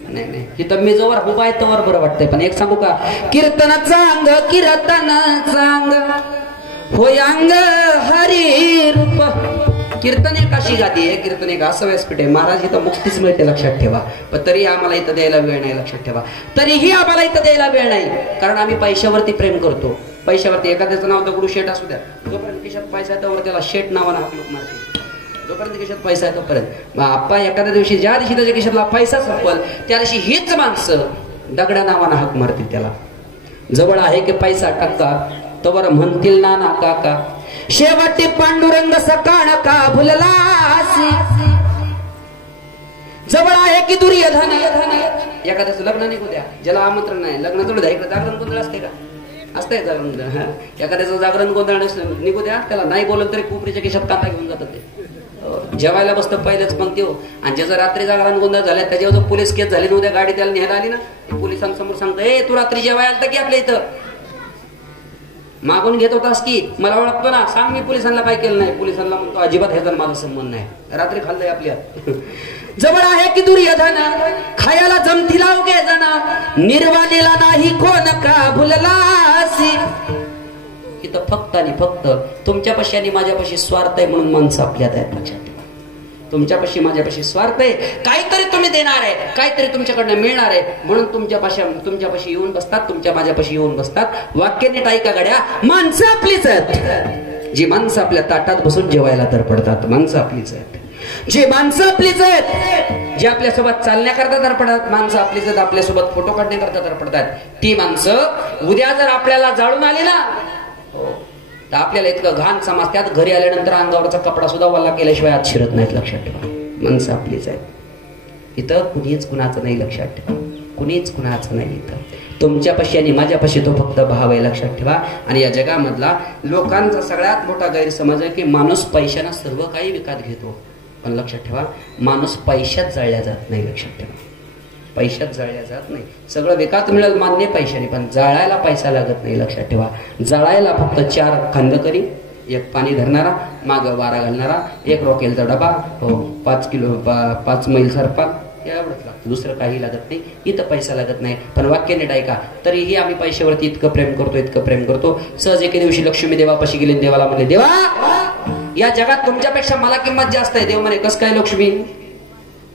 नाही, इथं मी जवळ उभा आहे तवर बरं वाटतंय. पण एक सांगू का, कीर्तनाचा अंग होय अंग हरी रूप. कीर्तन एक अशी गादी आहे, कीर्तन एक असं व्यासपीठ आहे. महाराज इथं मुक्तीच मिळते, लक्षात ठेवा. पण तरी आम्हाला इथं द्यायला वेळ नाही, लक्षात ठेवा. तरीही आम्हाला इथं द्यायला वेळ नाही, कारण आम्ही पैशावरती प्रेम करतो. पैशावरती एखाद्याचं नाव दगडू शेठ असू द्या, जोपर्यंत खिशात पैसा आहे तोवर त्याला शेठ नावानं हाक लोक मारतील. जोपर्यंत खिशात पैसा आहे तोपर्यंत. आप्पा एखाद्या दिवशी, ज्या दिवशी त्याच्या खिशातला पैसा संपल, त्या दिवशी हीच माणसं दगड्या नावानं हाक मारतील त्याला. जवळ आहे की पैसा टक्का, तोवर म्हणतील नाना काका. शेवटी पांडुरंग सकाळ का भुललासी. जवळ आहे की दुर्योधन. एखाद्याचं लग्न निघू द्या, ज्याला आमंत्रण नाही, लग्न जोडू द्या. इकडे जागरण गोंधळ असते का? असतंय जागरण गोंधळ. एखाद्याचं जागरण गोंधळ निघू द्या, त्याला नाही बोलत तरी कोपरीच्या खिशात कांदा घेऊन जातात ते. जेवायला बसतं पहिलेच पंक्ती हो. आणि ज्याचं रात्री जागरण गोंधळ झाला, त्याच्यावर पोलीस केस झाली, उद्या गाडी त्याला न्यायला आली ना, पोलिसांसमोर सांगतो, ए तू रात्री जेवायला आलता की आपल्या इथं? मागून घेत होतास की? मला ओळखतो ना, सांग मी पोलिसांना काय केलं नाही. पोलिसांना म्हणतो अजिबात ह्याचा माझा संबंध नाही, रात्री खाल्लंय आपल्या. जवळ आहे की दुर्योधन, खायला जमतीला उगे जण, निर्वाणीला नाही कोण का भुललासी. इथं फक्त आणि फक्त तुमच्यापाशी आणि माझ्यापाशी स्वार्थ आहे म्हणून माणसं आपल्यात आहेत, लक्षात ठेवा. तुमच्यापाशी माझ्यापाशी स्वार्थ आहे, काहीतरी तुम्ही देणार आहे, काहीतरी तुमच्याकडनं मिळणार आहे म्हणून तुमच्यापाशी येऊन बसतात, तुमच्या माझ्यापाशी येऊन बसतात. वाक्य नीट ऐका गड्या, माणसं आपलीच आहेत. जी माणसं आपल्या ताटात बसून जेवायला तर पडतात, माणसं आपलीच आहेत. जी माणसं आपलीच आहेत, जे आपल्यासोबत चालण्याकरता तर पडतात, माणसं आपलीच आहेत. आपल्यासोबत फोटो काढण्याकरता तर पडतात. ती माणसं उद्या जर आपल्याला जाळून आली ना, तर आपल्याला इतकं घाण समाज, त्यात घरी आल्यानंतर अंगावरचा कपडा सुद्धा वल्ला केल्याशिवाय आत शिरत नाहीत, लक्षात ठेवा. माणसं आपलीच आहेत, इथं कुणीच कुणाचं नाही, लक्षात ठेवा. कुणीच कुणाचं नाही इथं. तुमच्यापाशी आणि माझ्यापाशी तो फक्त भाव आहे, लक्षात ठेवा. आणि या जगामधला लोकांचा सगळ्यात मोठा गैरसमज आहे की माणूस पैशानं सर्व काही विकत घेतो. पण लक्षात ठेवा, माणूस पैशात जळल्या जात नाही. लक्षात ठेवा, पैशात जळल्या जात नाही. सगळं विकत मिळेल मान्य पैशाने, पण जाळायला पैसा लागत नाही. लक्षात ठेवा, जाळायला फक्त 4 खांदकरी, 1 पाणी धरणारा, माग वारा घालणारा, 1 रॉकेलचा डबा, 5 मैल सरपा, एवढंच लागतं, दुसरं काही लागत नाही. इथं पैसा लागत नाही. पण वाक्य नीट ऐका, तरीही आम्ही पैशावरती इतकं प्रेम करतो, इतकं प्रेम करतो. सहज एके दिवशी लक्ष्मी देवापाशी गेले, देवाला म्हणले, देवा या जगात तुमच्यापेक्षा मला किंमत जास्त आहे. देव म्हणे, कस काय लक्ष्मी?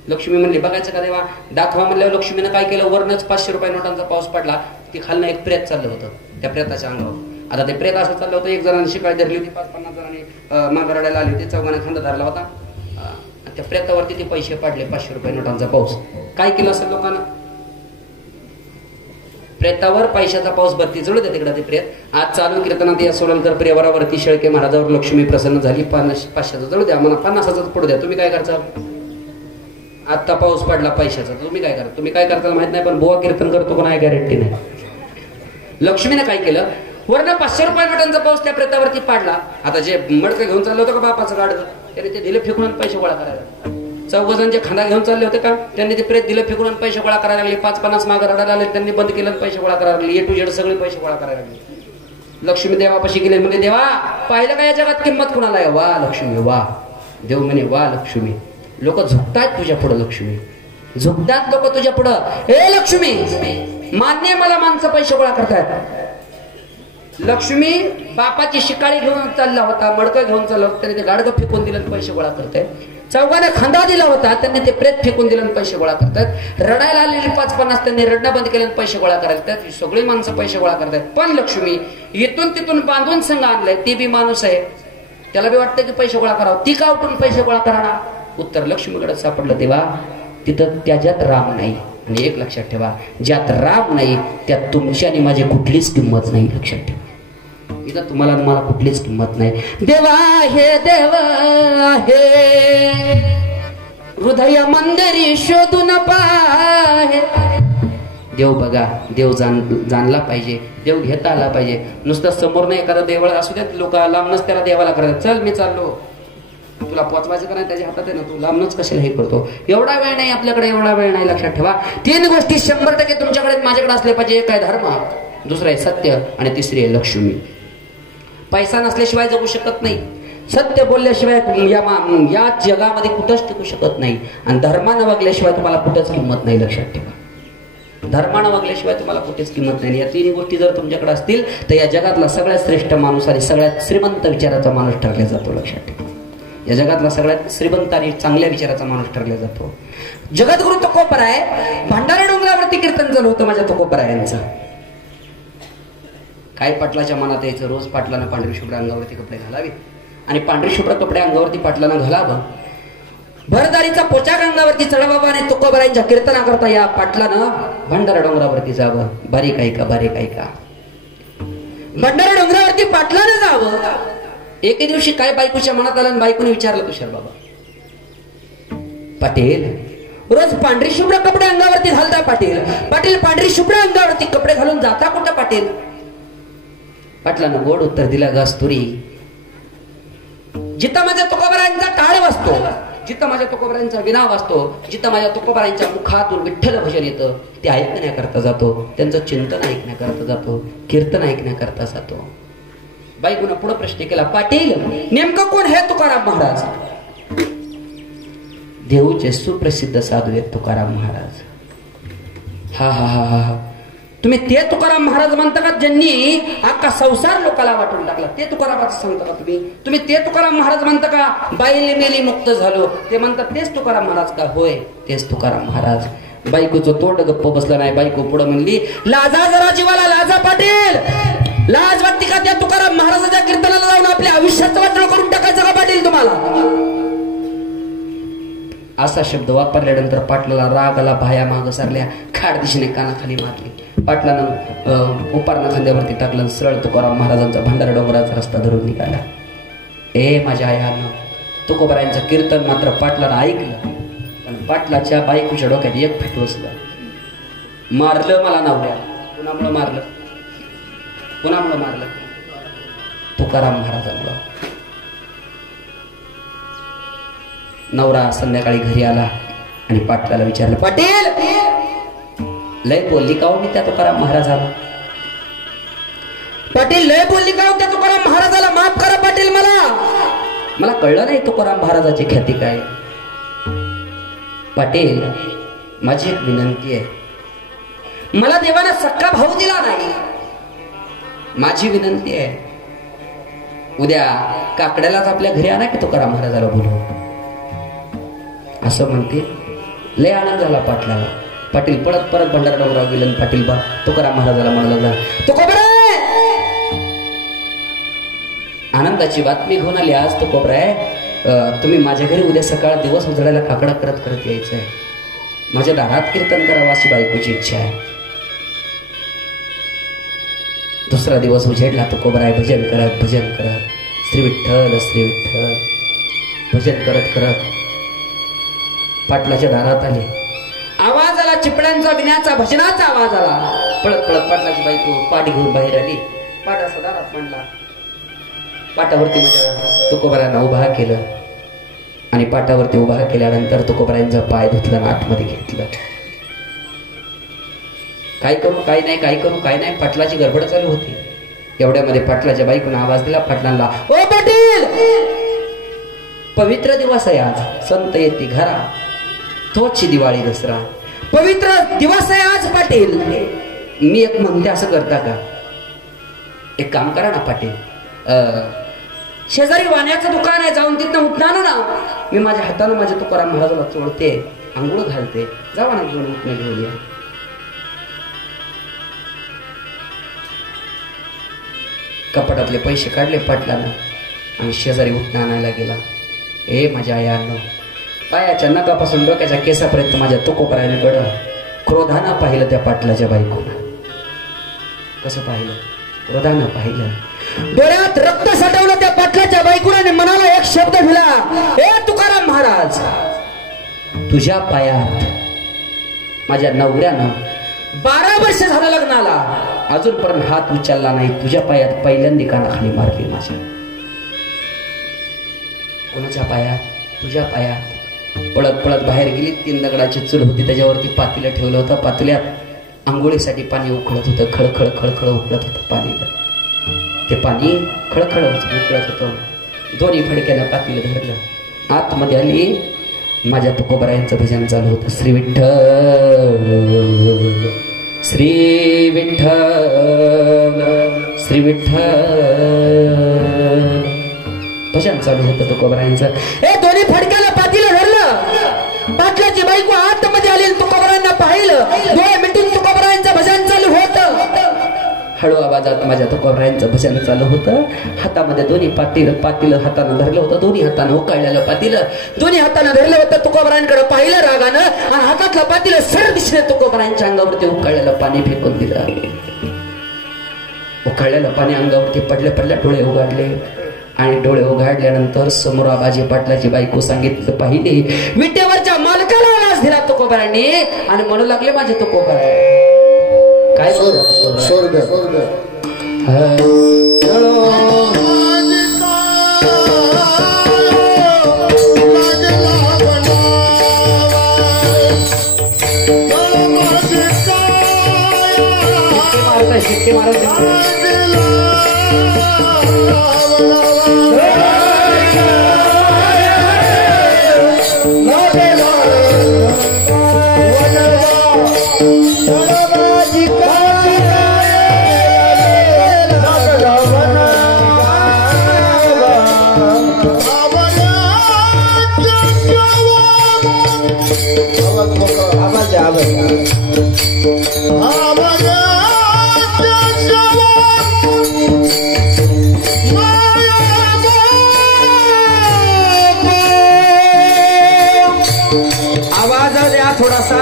लक्ष्मी म्हणली, बघायचं का देवा, दाखवा म्हणल्यावर लक्ष्मीनं काय केलं, वरनच 500 रुपये नोटांचा पाऊस पडला. ती खालनं एक प्रेत चाललं होतं, त्या प्रेताच्या अंगावर. आता ते प्रेत असं चाललं होतं, एक जणांनी शिकाळी धरली होती, 5-50 जणांनी मागं रडायला आली होती, 4घांना खांदा धरला होता. त्या प्रेतावरती ते पैसे पडले, 500 रुपये नोटांचा पाऊस. काय केलं असेल लोकांना? प्रेतावर पैशाचा पाऊस भरती जळू द्या तिकडे. ते प्रेत आज चालू कीर्तनात या सोलनकर प्रियवरावरती शेळके महाराजावर लक्ष्मी प्रसन्न झाली, 500चं जळू द्या, मला 50चं पडू द्या. तुम्ही काय करता? आता पाऊस पडला पैशाचा, तुम्ही काय करता? तुम्ही काय करता माहित नाही, पण बुवा कीर्तन करतो कोणा गॅरंटी नाही. लक्ष्मीने काय केलं, वरनं 500 रुपये नोटांचा पाऊस त्या प्रेतावरती पाडला. आता जे मडकं घेऊन चाललं होतं का बापाचं गाडं, त्याने ते दिलं फेकून पैसे गोळा करायला. 4 जण जे खांदा घेऊन चालले होते का, त्यांनी ते प्रेत दिलं फेकून पैसे गोळा करायला लागले. 5-50 मागं रडायला आले, त्यांनी बंद केलं, पैसे गोळा करायला लागले. A to Z सगळे पैसे गोळा करायला लागले. लक्ष्मी देवापाशी गेले, म्हणजे देवा पाहिलं का या जगात किंमत कुणाला आहे? वा लक्ष्मी वा. देव म्हणे, वा लक्ष्मी, लोक झुकतात तुझ्या पुढं. लक्ष्मी झुकतात लोक तुझ्या पुढं. हे लक्ष्मी, मान्य मला माणसं पैसे गोळा करतात. लक्ष्मी बापाची शिकाळी घेऊन चालला होता, मडकं घेऊन चालला होता, त्याने ते गाडगं फेकून दिलं, पैसे गोळा करताय. 4घांना खांदा दिला होता, त्यांनी ते प्रेत फेकून दिलं, पैसे गोळा करतात. रडायला आलेली 5-50 त्यांनी रडणं बंद केलं, पैसे गोळा करतात. सगळी माणसं पैसे गोळा करतात. पण लक्ष्मी इथून तिथून बांधून संघ आणलंय, ती बी माणूस आहे, त्याला बी वाटतं की पैसे गोळा करावं, ती का उठून पैसे गोळा करणार? उत्तर लक्ष्मीकडे सापडलं. तेव्हा तिथं त्याच्यात राम नाही. आणि एक लक्षात ठेवा, ज्यात राम नाही त्यात तुमची आणि माझी कुठलीच किंमत नाही. लक्षात ठेवा, इथं तुम्हाला मला कुठलीच किंमत नाही. देवा हे देव आहे, हृदय मंदिरी शोधून पाहे. देव बघा, देव जाणला पाहिजे, देव घेता आला पाहिजे. नुसतं समोर नाही एखादा देवळ असू द्या, लोक लांबनच त्याला देवाला करायचं. चल मी चाललो, तुला पोचवायचं का नाही त्याच्या हातात आहे ना, तू लांबनच कशाला हे करतो? एवढा वेळ नाही आपल्याकडे, एवढा वेळ नाही. लक्षात ठेवा, 3 गोष्टी 100% तुमच्याकडे माझ्याकडे असले पाहिजे. एक आहे धर्म, दुसरं आहे सत्य, आणि तिसरी आहे लक्ष्मी. पैसा नसल्याशिवाय जगू शकत नाही, सत्य बोलल्याशिवाय या जगामध्ये कुठंच टिकू शकत नाही, आणि धर्मानं वागल्याशिवाय तुम्हाला कुठंच किंमत नाही. लक्षात ठेवा, धर्मानं वागल्याशिवाय तुम्हाला कुठेच किंमत नाही. या 3 गोष्टी जर तुमच्याकडे असतील तर या जगातला सगळ्यात श्रेष्ठ माणूस आणि सगळ्यात श्रीमंत विचाराचा माणूस ठरला जातो. लक्षात ठेवा, या जगातला सगळ्यात श्रीमंत आणि चांगल्या विचाराचा माणूस ठरला जातो. जगद्गुरु तुकोबराय भंडारा डोंगरावरती कीर्तन चालू होतं माझ्या तुकोबरायांचं. काय पाटलाच्या मनात यायचं, रोज पाटलानं पांढरी शुभ्र अंगावरती कपडे घालावे, आणि पांढरी शुभ्र कपडे अंगावरती पाटलानं घालावं. भरदारीचा पोचाक अंगावरती चढवावा, आणि तुकोबरायांच्या कीर्तना करता या पाटलानं भंडारा डोंगरावरती जावं. बारीक ऐका, बारीक ऐका, भंडारा डोंगरावरती पाटलानं जावं. एके दिवशी काय बायकोच्या मनात आलं, बायकोने विचारलं, तुषार बाबा पाटील रोज पांढरी शुभ्र कपडे अंगावरती घालता पाटील, पाटील पांढरी शुभ्र अंगावरती कपडे घालून जाता कुठं पाटील? पाटलानं गोड उत्तर दिला, गस्तुरी जिथं माझ्या तुकोबरायांचा टाळ वाजतो, जिथं माझ्या तुकोबरायांचा विना वाजतो, जिथं माझ्या तुकोबरायांच्या मुखातून विठ्ठल भजन येतं, ते ऐकण्याकरता जातो, त्यांचं चिंतन ऐकण्याकरता जातो, कीर्तन ऐकण्याकरता जातो. बायकोनं पुढे प्रश्न केला, पाटील नेमकं कोण हे तुकाराम महाराज? देऊचे सुप्रसिद्ध साधू आहेत तुकाराम महाराज. हा हा हा हा हा, तुम्ही ते तुकाराम महाराज म्हणता का ज्यांनी अख्खा संसार लोकाला वाटून टाकला? ते तुकारामाचं सांगता का तुम्ही? तुम्ही ते तुकाराम महाराज म्हणता का बाईले मेली मुक्त झालो? ते म्हणतात तेच तुकाराम महाराज का? होय तेच तुकाराम महाराज. बायकोचं तोंड गप्प बसलं नाही. बायको पुढे म्हणली, लाजा जरा जीवाला लाजा पाटील, लाज वाटते का त्या तुकाराम महाराजाच्या कीर्तनाला जाऊन आपल्या आयुष्याचं वाटलं करून टाकायचं का पाटील तुम्हाला? असा शब्द वापरल्यानंतर पाटलाला राग आला, भाया माग सरल्या, खाड दिशेने कानाखाली मारली. पाटलानं उपारणं खांद्यावरती टाकलं, सरळ तुकाराम महाराजांचा भंडारा डोंगराचा रस्ता धरून निघाला. ए माझ्या आयानं, तुकोबरायांचं कीर्तन मात्र पाटलानं ऐकलं, पण पाटलाच्या बायकोच्या डोक्यात एक फिट बसलं. मारलं मला नवऱ्या. कुणामुळं मारलं? कुणामुळं मारलं? तुकाराम महाराजांमुळं. नवरा संध्याकाळी घरी आला आणि पाटलाला विचारलं, पाटील लय बोलली का हो मी त्या तुकाराम महाराजाला? पाटील लय बोलली का हो त्या तुकाराम महाराजाला? माफ करा पाटील, मला कळलं नाही तुकाराम महाराजाची ख्याती काय. पाटील माझी एक विनंती आहे, मला देवाने सक्का भाऊ दिला नाही. माझी विनंती आहे, उद्या काकड्यालाच आपल्या घरी आणा की तुकाराम महाराजाला बोलू. असं म्हणते. लय आनंद झाला पाटलाला. पाटील परत भंडारा डोंगराव गेलं. पाटील बा तुकाराम महाराजाला म्हणू लागला, तुकोबराय आनंदाची बातमी घेऊन आली आज. तुकोबराय तुम्ही माझ्या घरी उद्या सकाळ दिवस उजळायला काकडा करत करत यायचंय. माझ्या दारात कीर्तन करावं अशी बायकोची इच्छा आहे. दुसरा दिवस उजेडला. तुकोबराय भजन करत श्री विठ्ठल श्री विठ्ठल भजन करत करत पाटलाच्या दारात आले. आवाज आला चिपड्यांचा, विण्याचा, भजनाचा आवाज आला. पळत पाटलाची बायको पाठ घेऊन बाहेर आली. पाटा दारात मांडला. पाटावरती माझ्या तुकोबरायांना उभा केलं आणि पाटावरती उभा केल्यानंतर तुकोबरायांचा पाय धुतलं, आतमध्ये घेतलं. काय करू काय नाही, काय करू काय नाही, पाटलाची गडबड चालू होती. एवढ्यामध्ये पाटलाच्या बाईकून आवाज दिला. पाटलांना, ओ पाटील पवित्र दिवस आहे आज, संत येते घरा, तोची दिवाळी दसरा, पवित्र दिवस आहे आज. पाटील मी एक म्हणते, असं करता का? एक काम करा ना पाटील, शेजारी वाण्याचं दुकान आहे, जाऊन तिथनं उठणार ना, मी माझ्या हातानं माझ्या तुकाराम महाराजाला चोळते, आंघोळ घालते, जावा ना घेऊन उठणं घेऊन या. कपाटातले पैसे काढले पाटलानं आणि शेजारी उठणं आणायला गेला. ए माझ्या आयानं, पायाच्या नकापासून डोक्याच्या केसापर्यंत माझ्या तुकोबरायाने गड क्रोधानं पाहिलं त्या पाटलाच्या बायकोनं. कसं पाहिलं? क्रोधानं पाहिलं. डोळ्यात रक्त साठवलं त्या पाटलाच्या बायकोने. मनाला एक शब्द दिला, ए तुकाराम महाराज, तुझ्या पायात माझ्या नवऱ्यानं 12 वर्ष झालं लग्नाला, अजूनपर्यंत हात उचलला नाही. तुझ्या पायात पहिल्यांदा कानाखाली मारली माझ्या. कोणाच्या पायात? तुझ्या पायात. पळत बाहेर गेली. 3 दगडाची चूल होती, त्याच्यावरती पातेलं ठेवलं होतं. पातेल्यात आंघोळीसाठी पाणी उकळत होतं. खळखळ उकळत होतं पाणी. ते पाणी खळखळ उकळत होतं. दोन्ही फडक्यानं पातेलं धरलं. आतमध्ये आली. माझ्या तुकोबरायांचं भजन चालू होतं. श्री विठ्ठल श्री विठ्ठल श्री विठ्ठल भजन चालू होतं तुकोबरायांचं. ए दोन्ही फडक्याला पातेलं धरलं. पाटलाची बायको आतमध्ये आली. तुकोबरायांना पाहिलं. डोळे मिटून तुकोबरायांचं भजन चालू होतं. हळू आवाजात माझ्या तुकोबरायांचं भजन चालू होतं. हातामध्ये दोन्ही पातेलं हातानं धरलं होतं. दोन्ही हातानं उकळलेलं पातेलं दोन्ही हातानं धरलं होतं. तुकोबरायांकडे पाहिलं रागानं आणि हातातलं पातेलं सरळ दिसलं. तुकोबरायांच्या अंगावरती उकळलेलं पाणी फेकून दिलं. उकळलेलं पाणी अंगावरती पडल्या डोळे उघडले आणि डोळे उघडल्यानंतर समोर आबाजी पाटलाची बायको सांगितलं पाहिली. विटेवरच्या मालकाला आवाज दिला तुकोबरायांनी आणि म्हणू लागले, माझे तुकोबराय काय स्वर्ग शिट्टी मारत आवाज द्या थोडासा.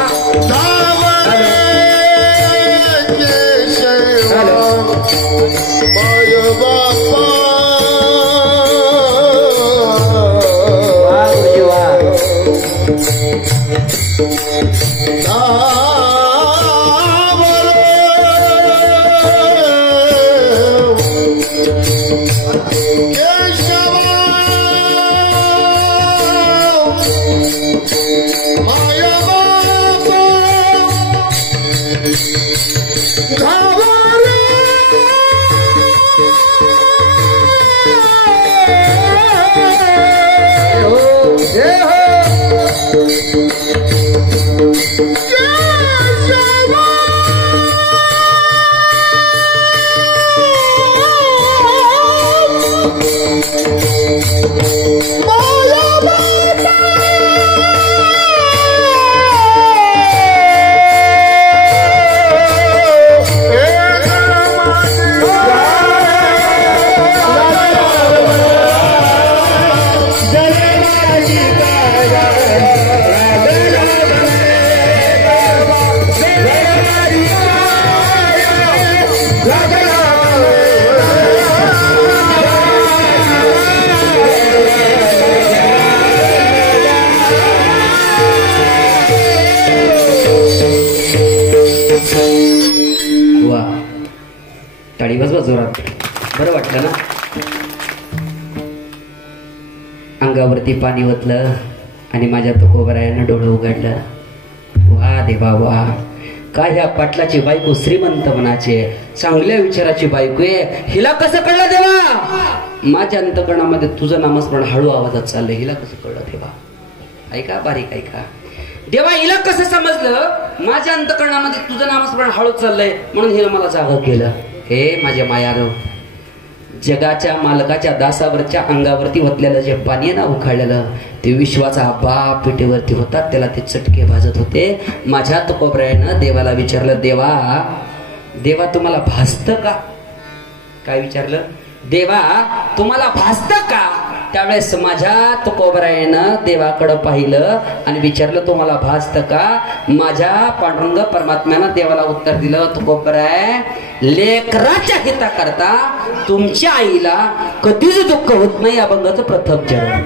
बरं वाटलं ना. अंगावरती पाणी ओतलं आणि माझ्या तुकोबरायानं डोळं उघडलं. वा देवा वा, काय ह्या पाटलाची बायको श्रीमंत मनाची, चांगल्या विचाराची बायको आहे. हिला कसं कळलं देवा? माझ्या अंतकरणामध्ये तुझं नामस्मरण हळू आवाजात चाललंय. हिला कसं कळलं देवा? ऐका बारीक ऐका देवा, हिला कसं समजलं माझ्या अंतकरणामध्ये तुझं नामस्मरण हळू चाललंय म्हणून हिला मला जागं केलं. हे माझ्या मायारो, जगाच्या मालकाच्या दासावरच्या अंगावरती ओतलेलं जे पाणी ना उखाळलेलं ते विश्वाचा बाप पिठेवरती होता, त्याला ते चटके भाजत होते. माझ्या तुकोबरायानं देवाला विचारलं, देवा देवा तुम्हाला भासतं का? काय विचारलं? देवा तुम्हाला भासतं का? त्यावेळेस माझ्या तुकोबरायानं देवाकडं पाहिलं आणि विचारलं, तुम्हाला भासतं का? माझ्या पांडुरंग परमात्म्यानं देवाला उत्तर दिलं, तुकोबराय लेकराच्या हिताकरता तुमच्या आईला कधीच दुःख होत नाही. अभंगाचं प्रथम चरण.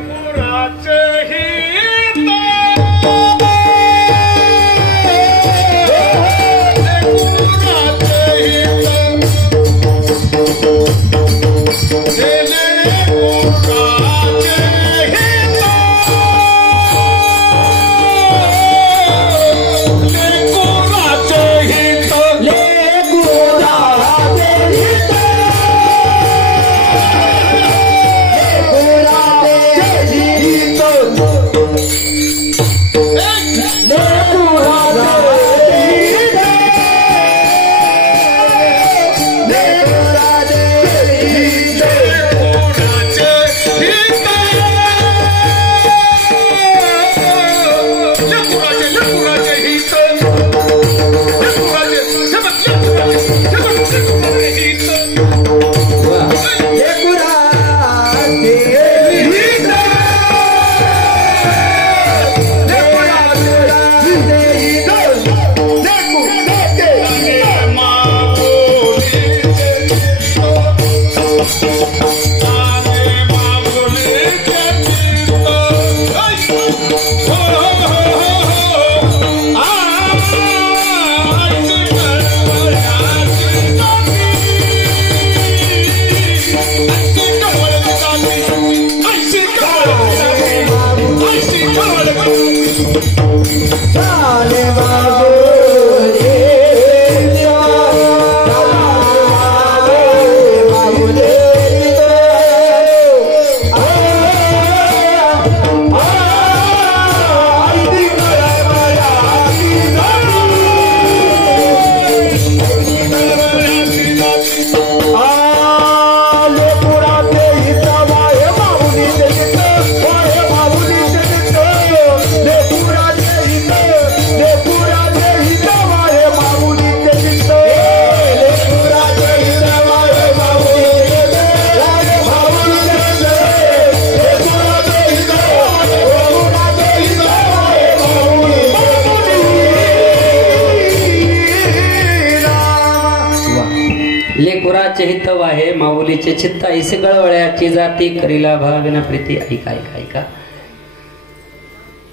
लेकुराचे हितव आहे माऊलीचे चित्त ऐसे गळवळ्याची जाती करीला भाविना प्रीती. ऐका ऐका ऐका,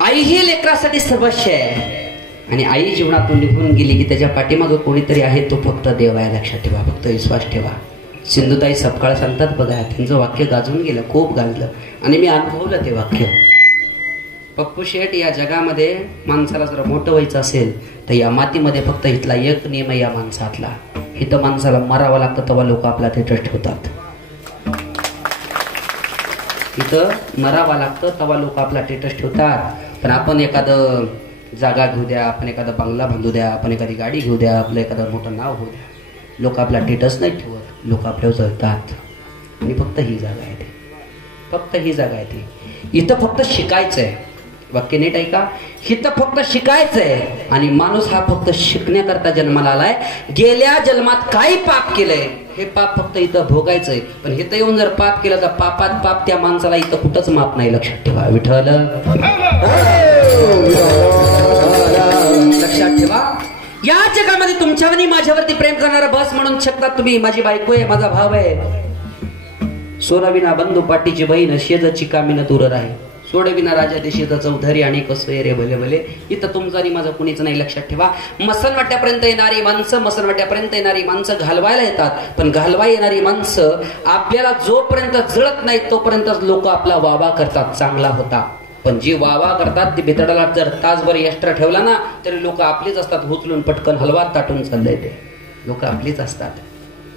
आई ही लेकरासाठी सर्वस्व आहे आणि आई जीवनातून निघून गेली की त्याच्या पाठीमागं कोणीतरी आहे, तो फक्त देव आहे. लक्षात ठेवा, फक्त विश्वास ठेवा. सिंधुताई सपकाळ सांगतात बघा, त्यांचं वाक्य गाजून गेलं, खूप गाजलं आणि मी अनुभवलं ते वाक्य. पप्पू शेठ, या जगामध्ये माणसाला जर मोठं व्हायचं असेल तर या मातीमध्ये फक्त इथला एक नियम आहे या माणसातला, इथं माणसाला मरावं लागतं तेव्हा लोक आपला स्टेटस ठेवतात. इथं मरावं लागतं तेव्हा लोक आपला स्टेटस ठेवतात. पण आपण एखादं जागा घेऊ द्या, आपण एखादा बंगला बांधू द्या, आपण एखादी गाडी घेऊ द्या, आपलं एखादं मोठं नाव होऊ द्या, लोक आपला स्टेटस नाही ठेवत, लोक आपल्यावर जळतात. आणि फक्त ही जागा आहे, फक्त ही जागा आहे ती. इथं फक्त शिकायचंय. वाक्य नीट ऐका. इथं फक्त शिकायचंय. आणि माणूस हा फक्त शिकण्याकरता जन्माला आलाय. गेल्या जन्मात काही पाप केलंय हे पाप फक्त इथं भोगायचंय. पण इथं येऊन जर पाप केलं तर पापात पाप त्या माणसाला इथं कुठंच माप नाही. लक्षात ठेवा. विठ्ठल लक्षात ठेवा. या जगामध्ये तुमच्यावरती माझ्यावरती प्रेम करणारा बस म्हणून शकतात तुम्ही. माझी बायको आहे, माझा भाव आहे. सोनाविना बंधू पाटीची बहीण, शेजाची कामीन दूर राही. सोडविना राजा देशीचा चौधरी आणि कसोय रे भले भले. इथं तुमचं आणि माझं कुणीच नाही. लक्षात ठेवा. मसनवाट्यापर्यंत येणारी माणसं, मसनवाट्यापर्यंत येणारी माणसं घालवायला येतात. पण घालवा येणारी माणसं आपल्याला जोपर्यंत जळत नाही तोपर्यंत लोक आपला वावा करतात, चांगला होता. पण जी वावा करतात ती भितडाला जर तासभर एक्स्ट्रा ठेवला ना तरी लोक आपलीच असतात. उचलून पटकन हलवात ताटून चाललंय ते लोक आपलीच असतात.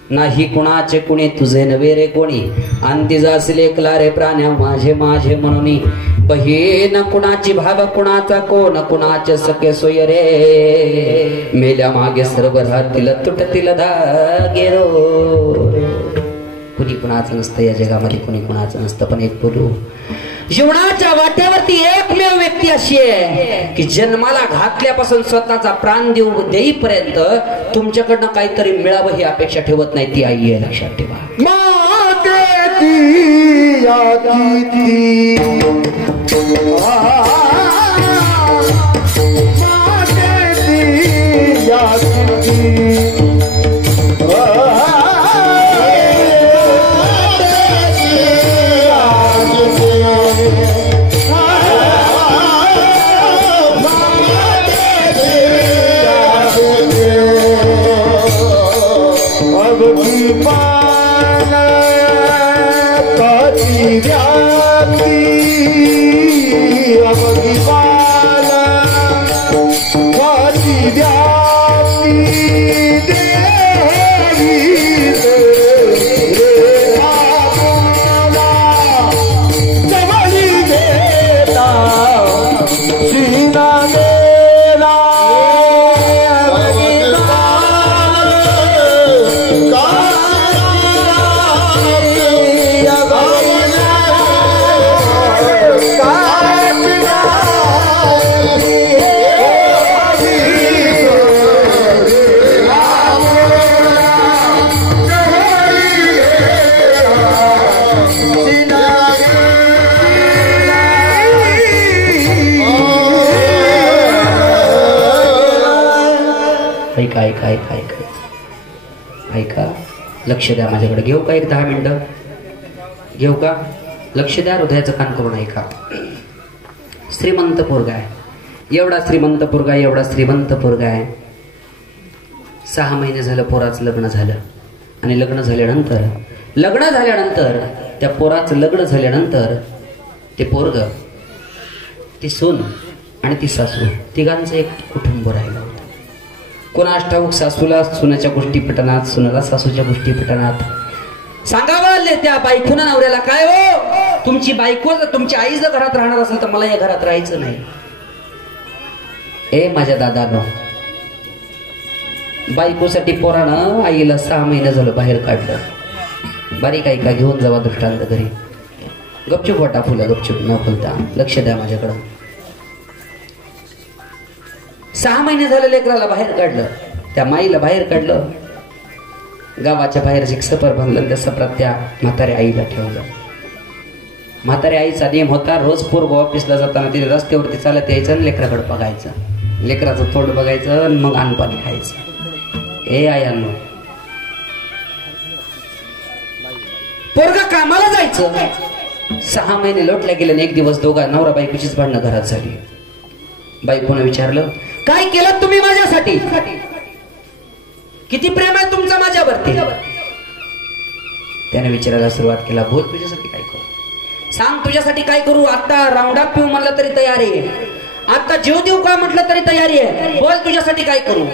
नाही कुणाचे कुणी तुझे नवे रे कोणी. अंती जासिले एकला रे प्राण्या माझे माझे म्हणून. बहीण कुणाची भाव कुणाचा कोण, कुणाचे सखे सोय रे. मेल्या मागे सर्व राहतील तुटतील धागे रो. कुणी कुणाचं नसतं या जगामध्ये, कुणी कुणाचं नसतं. पण एक बोलू, जीवनाच्या वाट्यावरती एकमेव व्यक्ती अशी आहे की जन्माला घातल्यापासून स्वतःचा प्राण देईपर्यंत तुमच्याकडनं काहीतरी मिळावं ही अपेक्षा ठेवत नाही. ती आई आहे. लक्षात ठेवा. ऐका, लक्ष द्या माझ्याकडे. घेऊ का एक 10 मिनिटं? घेऊ का? लक्ष द्या, हृदयाचं कान करून ऐका. श्रीमंत पोरगा आहे, एवढा श्रीमंत पोरगा, एवढा श्रीमंत पोरगा आहे. 6 महिने झालं पोराचं लग्न झालं. आणि लग्न झाल्यानंतर त्या पोराचं लग्न झाल्यानंतर ते पोरग, ती सून आणि ती सासू तिघांचं एक कुटुंब राहिलं होतं. कोणास ठाऊक सासूला सुनाच्या गोष्टी पटनात, सुनाला सासूच्या गोष्टी पटनात. सांगावं त्या बायकोनं नवऱ्याला, काय हो तुमची बायको जर तुमची आई जर घरात राहणार असेल तर मला या घरात राहायचं नाही. ए माझ्या दादानो, बायकोसाठी पोरानं आईला 6 महिने झालं बाहेर काढलं. बारीक ऐका, घेऊन जावा दृष्टांत घरी. गपचूप वाटा फुलं, गपचूप न फुलता. लक्ष द्या माझ्याकडं. 6 महिने झाले लेकराला बाहेर काढलं, त्या माईला बाहेर काढलं. गावाच्या बाहेर एक सफर बांधलं. त्या सफरात त्या म्हाताऱ्या आईला ठेवलं. म्हाताऱ्या आईचा नियम होता, रोज पोरगं ऑफिसला जाताना तिथे रस्त्यावरती चालत यायचं आणि लेकराकडे बघायचं. लेकराचं तोंड बघायचं आणि मग अन्न खायचं. ए आयांनो, पोरगा कामाला जायचं. 6 महिने लोटल्या गेले. एक दिवस दोघा नवरा बायकोचीच भांडणं घरात झाली. बायकोनं विचारलं, काय केलं तुम्ही माझ्यासाठी? किती प्रेम आहे तुमचं माझ्यावरती? त्याने विचारायला सुरुवात केला, बोल तुझ्यासाठी काय करू, सांग तुझ्यासाठी काय करू. आता राऊंडा पिऊ म्हणलं तरी तयारी आहे, आता जीव देऊ का म्हटलं तरी तयारी आहे. बोल तुझ्यासाठी काय करू.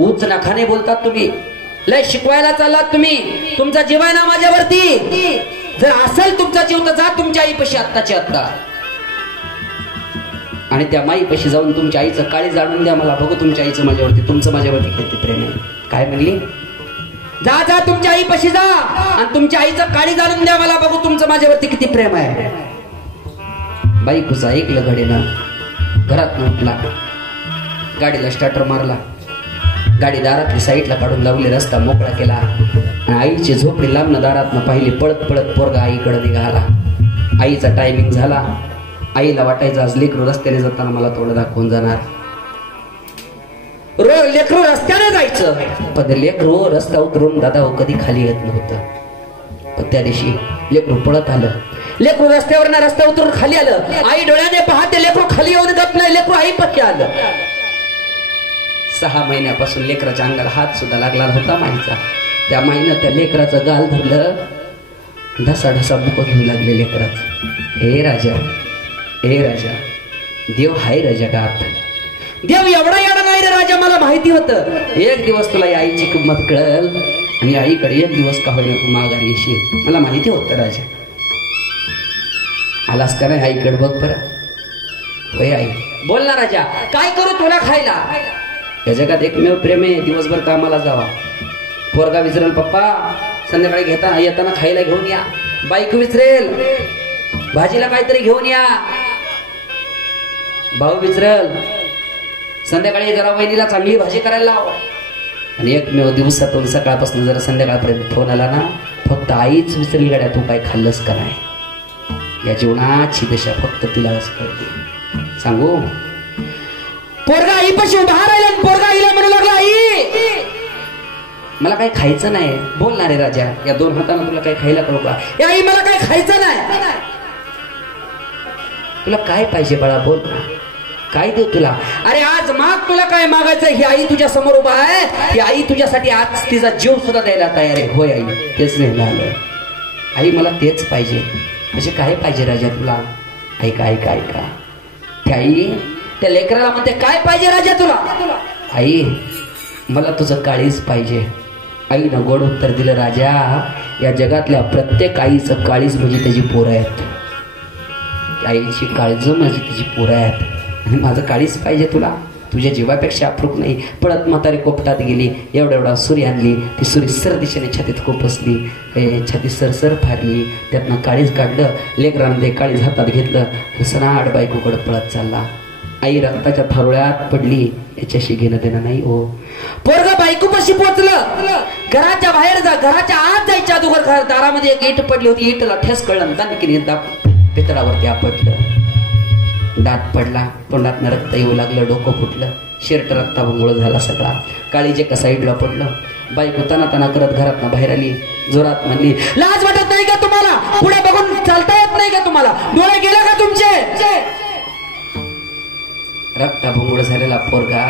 उच्च नखाने बोलतात तुम्ही, लय शिकवायला चाललात तुम्ही. तुमचा जीव आहे ना माझ्यावरती. जर असेल तुमचा जीव तर जा तुमच्या आईपाशी आत्ताची आत्ता. आणि त्या माईपाशी जाऊन तुमच्या आईचं काळी जाणून द्या मला, बघू तुमच्या आईचं माझ्यावरती, तुमचं माझ्यावरती किती प्रेम आहे. काय म्हणली? जा जा तुमच्या आईपाशी जा आणि तुमच्या आईचं काळी जाणून द्या मला, बघू तुमचं माझ्यावरती किती प्रेम आहे. बायकोचं ऐकलं घडीनं, घरात उठला, गाडीला स्टार्टर मारला, गाडी दारातली साईडला काढून लावली, रस्ता मोकळा केला आणि आईची झोपडी लांबन दारातनं पाहिली. पळत पळत पोरगा आईकडे निघाला. आईचा टायमिंग झाला. आईला वाटायचं आज लेकरू रस्त्याने जाताना मला तोंड दाखवून जाणार. लेकरू रस्त्याने जायचं, पण लेकरू रस्ता उतरून दादा कधी खाली येत नव्हतं. पण त्या दिवशी लेकरू पळत आलं. लेकरू रस्त्यावर रस्ता उतरून खाली आलं. आई डोळ्याने पाहते, लेकरू खाली येऊन जात नाही, लेकरू आई पक्की आलं. 6 महिन्यापासून लेकराच्या अंगाला हात सुद्धा लागला होता माईचा. त्या माईनं त्या लेकराचं गाल धरलं, ढसा ढसा मुख घेऊ लागले लेकराचं. हे राजा, हे राजा, देव हाय रे जगात, देव एवढा एवढा नाही रे राजा, मला माहिती होतं एक दिवस तुला या आईची किंमत कळल आणि आईकडे एक दिवस का होईना तू माघारी येशील. मला माहिती होतं राजा. आलास का नाही आईकडे? बघ बरं. होय आई. बोल ना राजा, काय करू तुला खायला? या जगात एकमेव प्रेम आहे, दिवसभर कामाला जावा. पोरगा विचारेल पप्पा संध्याकाळी घेता येताना खायला घेऊन या. बायको विचारेल भाजीला काहीतरी घेऊन या. भाऊ विचारेल संध्याकाळी जरा वहिनीला चांगली भाजी करायला लाव. आणि एकमेव दिवसातून सकाळपासून जरा संध्याकाळपर्यंत फोन आला ना, फक्त आईच विचारेल गाड्या तू काय खाल्लंस का नाही. या जीवनाची दिशा फक्त तिलाच कळते. सांगू, पोरगा आईपाशी उभा राहिला, पोरगा आईला म्हणू लागला आई मला काही खायचं नाही. बोलणारे राजा, या 2 हाताने तुला काही खायला करू का? आई मला काही खायचं नाही. तुला काय पाहिजे बाळा, बोल ना, काय देऊ तुला? अरे आज माग, तुला काय मागायचं? ही आई तुझ्या समोर उभा आहे. ही आई तुझ्यासाठी आज तिचा जीव सुद्धा द्यायला तयार आहे. होय आई, तेच नाही आलं. आई मला तेच पाहिजे. म्हणजे काय पाहिजे राजा तुला? ऐका ऐका ऐका. त्या आई त्या लेकराला म्हणते काय पाहिजे राजा तुला? आई मला तुझं काळीज पाहिजे. आईनं गोड उत्तर दिलं, राजा या जगातल्या प्रत्येक आईचं काळीज म्हणजे त्याची पोरं आहेत. आईची काळज म्हणजे तिची पोरं आहेत आणि माझं काळीज पाहिजे तुला. तुझ्या जीवापेक्षा अप्रूप नाही. पळत म्हातारी कोपटात गेली, एवढा एवढा सुरी आणली. ती सुरी सर दिशेने छातीत खोपसली, छाती सरसर फाडली, त्यातनं काळीज काढलं. लेकरानं ते काळीज हातात घेतलं, सनाड बायकोकडे पळत चालला. आई रक्ताच्या थारोळ्यात पडली. याच्याशी घेणं देणं नाही हो. पोरगा बायकोपाशी पोहोचलं. घराच्या बाहेर जा, घराच्या आत जायच्या अगोदर दारामध्ये एक इट पडली होती. इटला ठेस कळलं, दानकीने पितळावरती आपटलं. दात पडला, तोंडात रक्त येऊ लागलं, डोकं फुटलं, शर्ट रक्ताभंगुळ झाला सगळा. काळीजे का साईडला पडलं. बायको तना तना करत घरातनं बाहेर आली. जोरात म्हणली, लाज वाटत नाही का तुम्हाला? पुढे बघून चालता येत नाही का तुम्हाला? डोळे गेले का तुमचे? रक्ताभंगुळ झालेला पोरगा,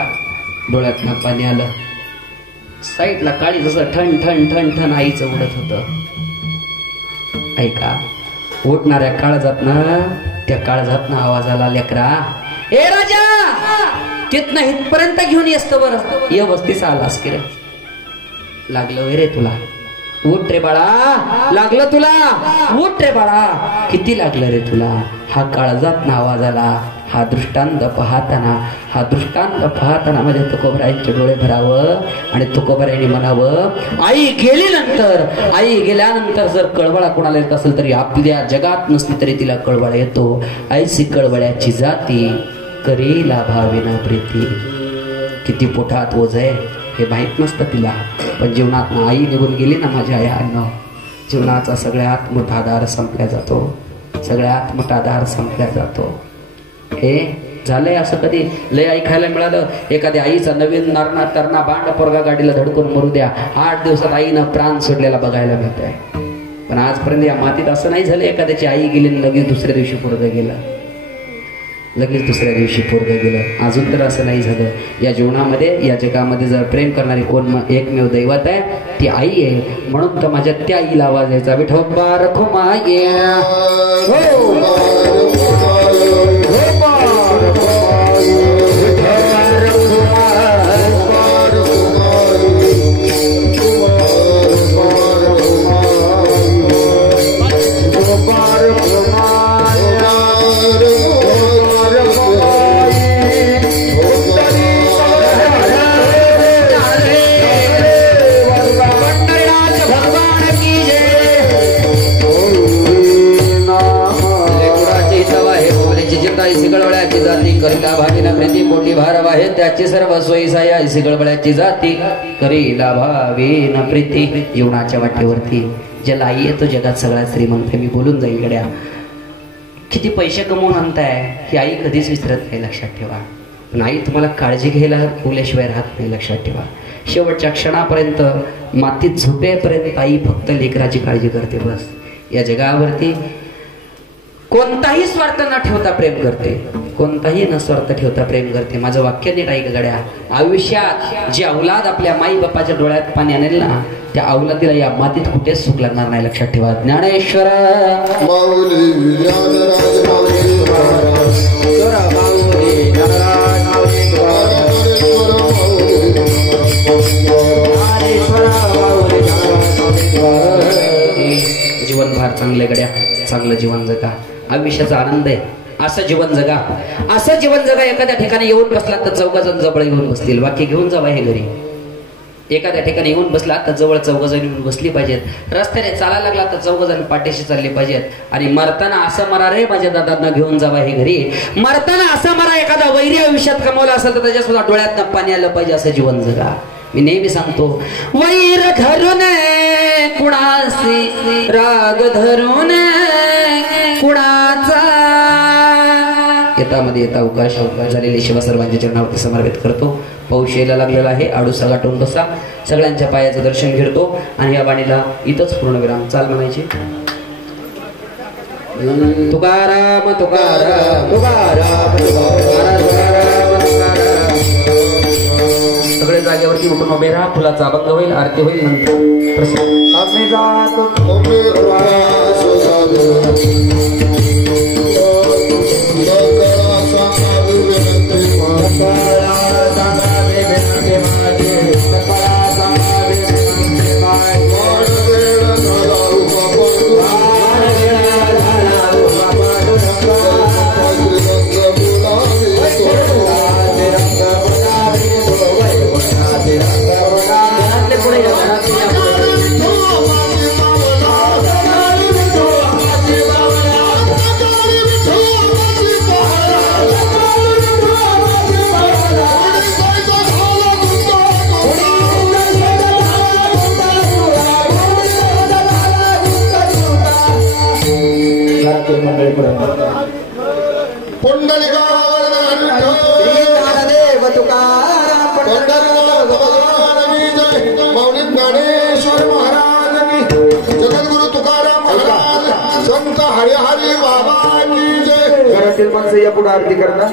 डोळ्यातनं पाणी आलं. साईडला काळी जसं ठण ठण ठण ठण आईचं उडत होतं. ऐका, उठणाऱ्या काळजातनं, त्या काळजातनं आवाज आला, लेकरा ए राजा तिथनं इथपर्यंत घेऊन येसतो बरं, ये वस्तीचा आलास की रे? लागलं वे रे तुला? उठ रे बाळा, लागलं तुला? उठ रे बाळा. किती लागलं रे तुला? हा काळजातनं आवाज आला. हा दृष्टांत पाहताना माझ्या तुकोबरायांचे डोळे भरावं आणि तुकोबरायांनी म्हणावं, आई गेल्यानंतर जर कळवळा कोणाला येत असेल तरी आपल्या जगात नसली तरी तिला कळवळा येतो. ऐसी कळवळ्याची जाती करेला भावेना प्रीती. किती पोटात ओझ आहे हे माहित नसतं तिला, पण जीवनात आई निघून गेली ना माझ्या आईनं, जीवनाचा सगळ्यात मोठा दार संपला जातो. सगळ्यात मोठा दार संपला जातो. हे झालंय असं कधी लय ऐकायला मिळालं? एखाद्या आईचा नवीन नारणा तरणा बांड पोरगा गाडीला धडकून मरू द्या, 8 दिवसात आईनं प्राण सोडलेला बघायला मिळत आहे. पण आजपर्यंत या मातीत असं नाही झालं एखाद्याची आई गेली लगेच दुसऱ्या दिवशी पोरगं गेलं, लगेच दुसऱ्या दिवशी पोरगं गेलं. अजून तर असं नाही झालं. या जीवनामध्ये, या जगामध्ये जर प्रेम करणारी कोण एकमेव दैवत आहे ती आई आहे. म्हणून तर माझ्या त्या आईला आवाज यायचा, विठोबा रखुमाये प्रीती करीला भावीन प्रीती मोठी भारव आहे त्याची सर्व सोयी साया ऐसी गळबळ्याची जाती करीला भावीन प्रीती जीवनाच्या वाटेवरती ज्याला आई आहे तो जगात सगळ्यात श्रीमंत मी बोलून जाईल गड्या किती पैसे कमवून आणताय ही आई कधीच विसरत नाही लक्षात ठेवा पण आई तुम्हाला काळजी घ्यायला बोलल्याशिवाय राहत नाही लक्षात ठेवा शेवटच्या क्षणापर्यंत मातीत झोपेपर्यंत आई फक्त लेकराची काळजी करते बस या जगावरती कोणताही स्वार्थ न ठेवता प्रेम करते कोणताही न स्वार्थ ठेवता प्रेम करते माझं वाक्य नीट ऐक गड्या आयुष्यात जे औलाद आपल्या माई बापाच्या डोळ्यात पाणी आणेल ना त्या औलादीला या मातीत कुठेच सुख लागणार नाही लक्षात ठेवा ज्ञानेश्वर जीवन फार चांगले गड्या चांगलं जीवन जगा आयुष्याचा आनंद आहे असं जीवन जगा असं जीवन जगा एखाद्या ठिकाणी येऊन बसला तर चौघजण जवळ येऊन बसतील वाक्य घेऊन जावा हे घरी एखाद्या ठिकाणी येऊन बसला तर जवळ चौघजण येऊन बसली पाहिजेत रस्त्याने चालायला लागला तर चौघजण पाठीशी चालले पाहिजेत आणि मरताना असं मरा रे माझ्या दादांना घेऊन जावा हे घरी मरताना असं मरा एखादा वैरी आयुष्यात कमावला असेल तर त्याच्यासुद्धा डोळ्यात पाणी आलं पाहिजे असं जीवन जगा मी नेहमी सांगतो वैर धरून कुणासी राग धरून कुणाचा येतामध्ये येता अवकाश झालेले शिवा सर्वांच्या चरणावरती समर्पित करतो पाऊस यायला लागलेला आहे आडूसा गाठून बसा सगळ्यांच्या पायाचं दर्शन घेतो आणि या वाणीला इथंच पूर्णविराम चाल म्हणायची तुकाराम तुकाराम तुकाराम तुकाराम सगळे जागेवरती उठून उभे राहा फुलाचा अभंग होईल आरती होईल नंतर आम्ही जातो माणसं या पुढे आरती करणार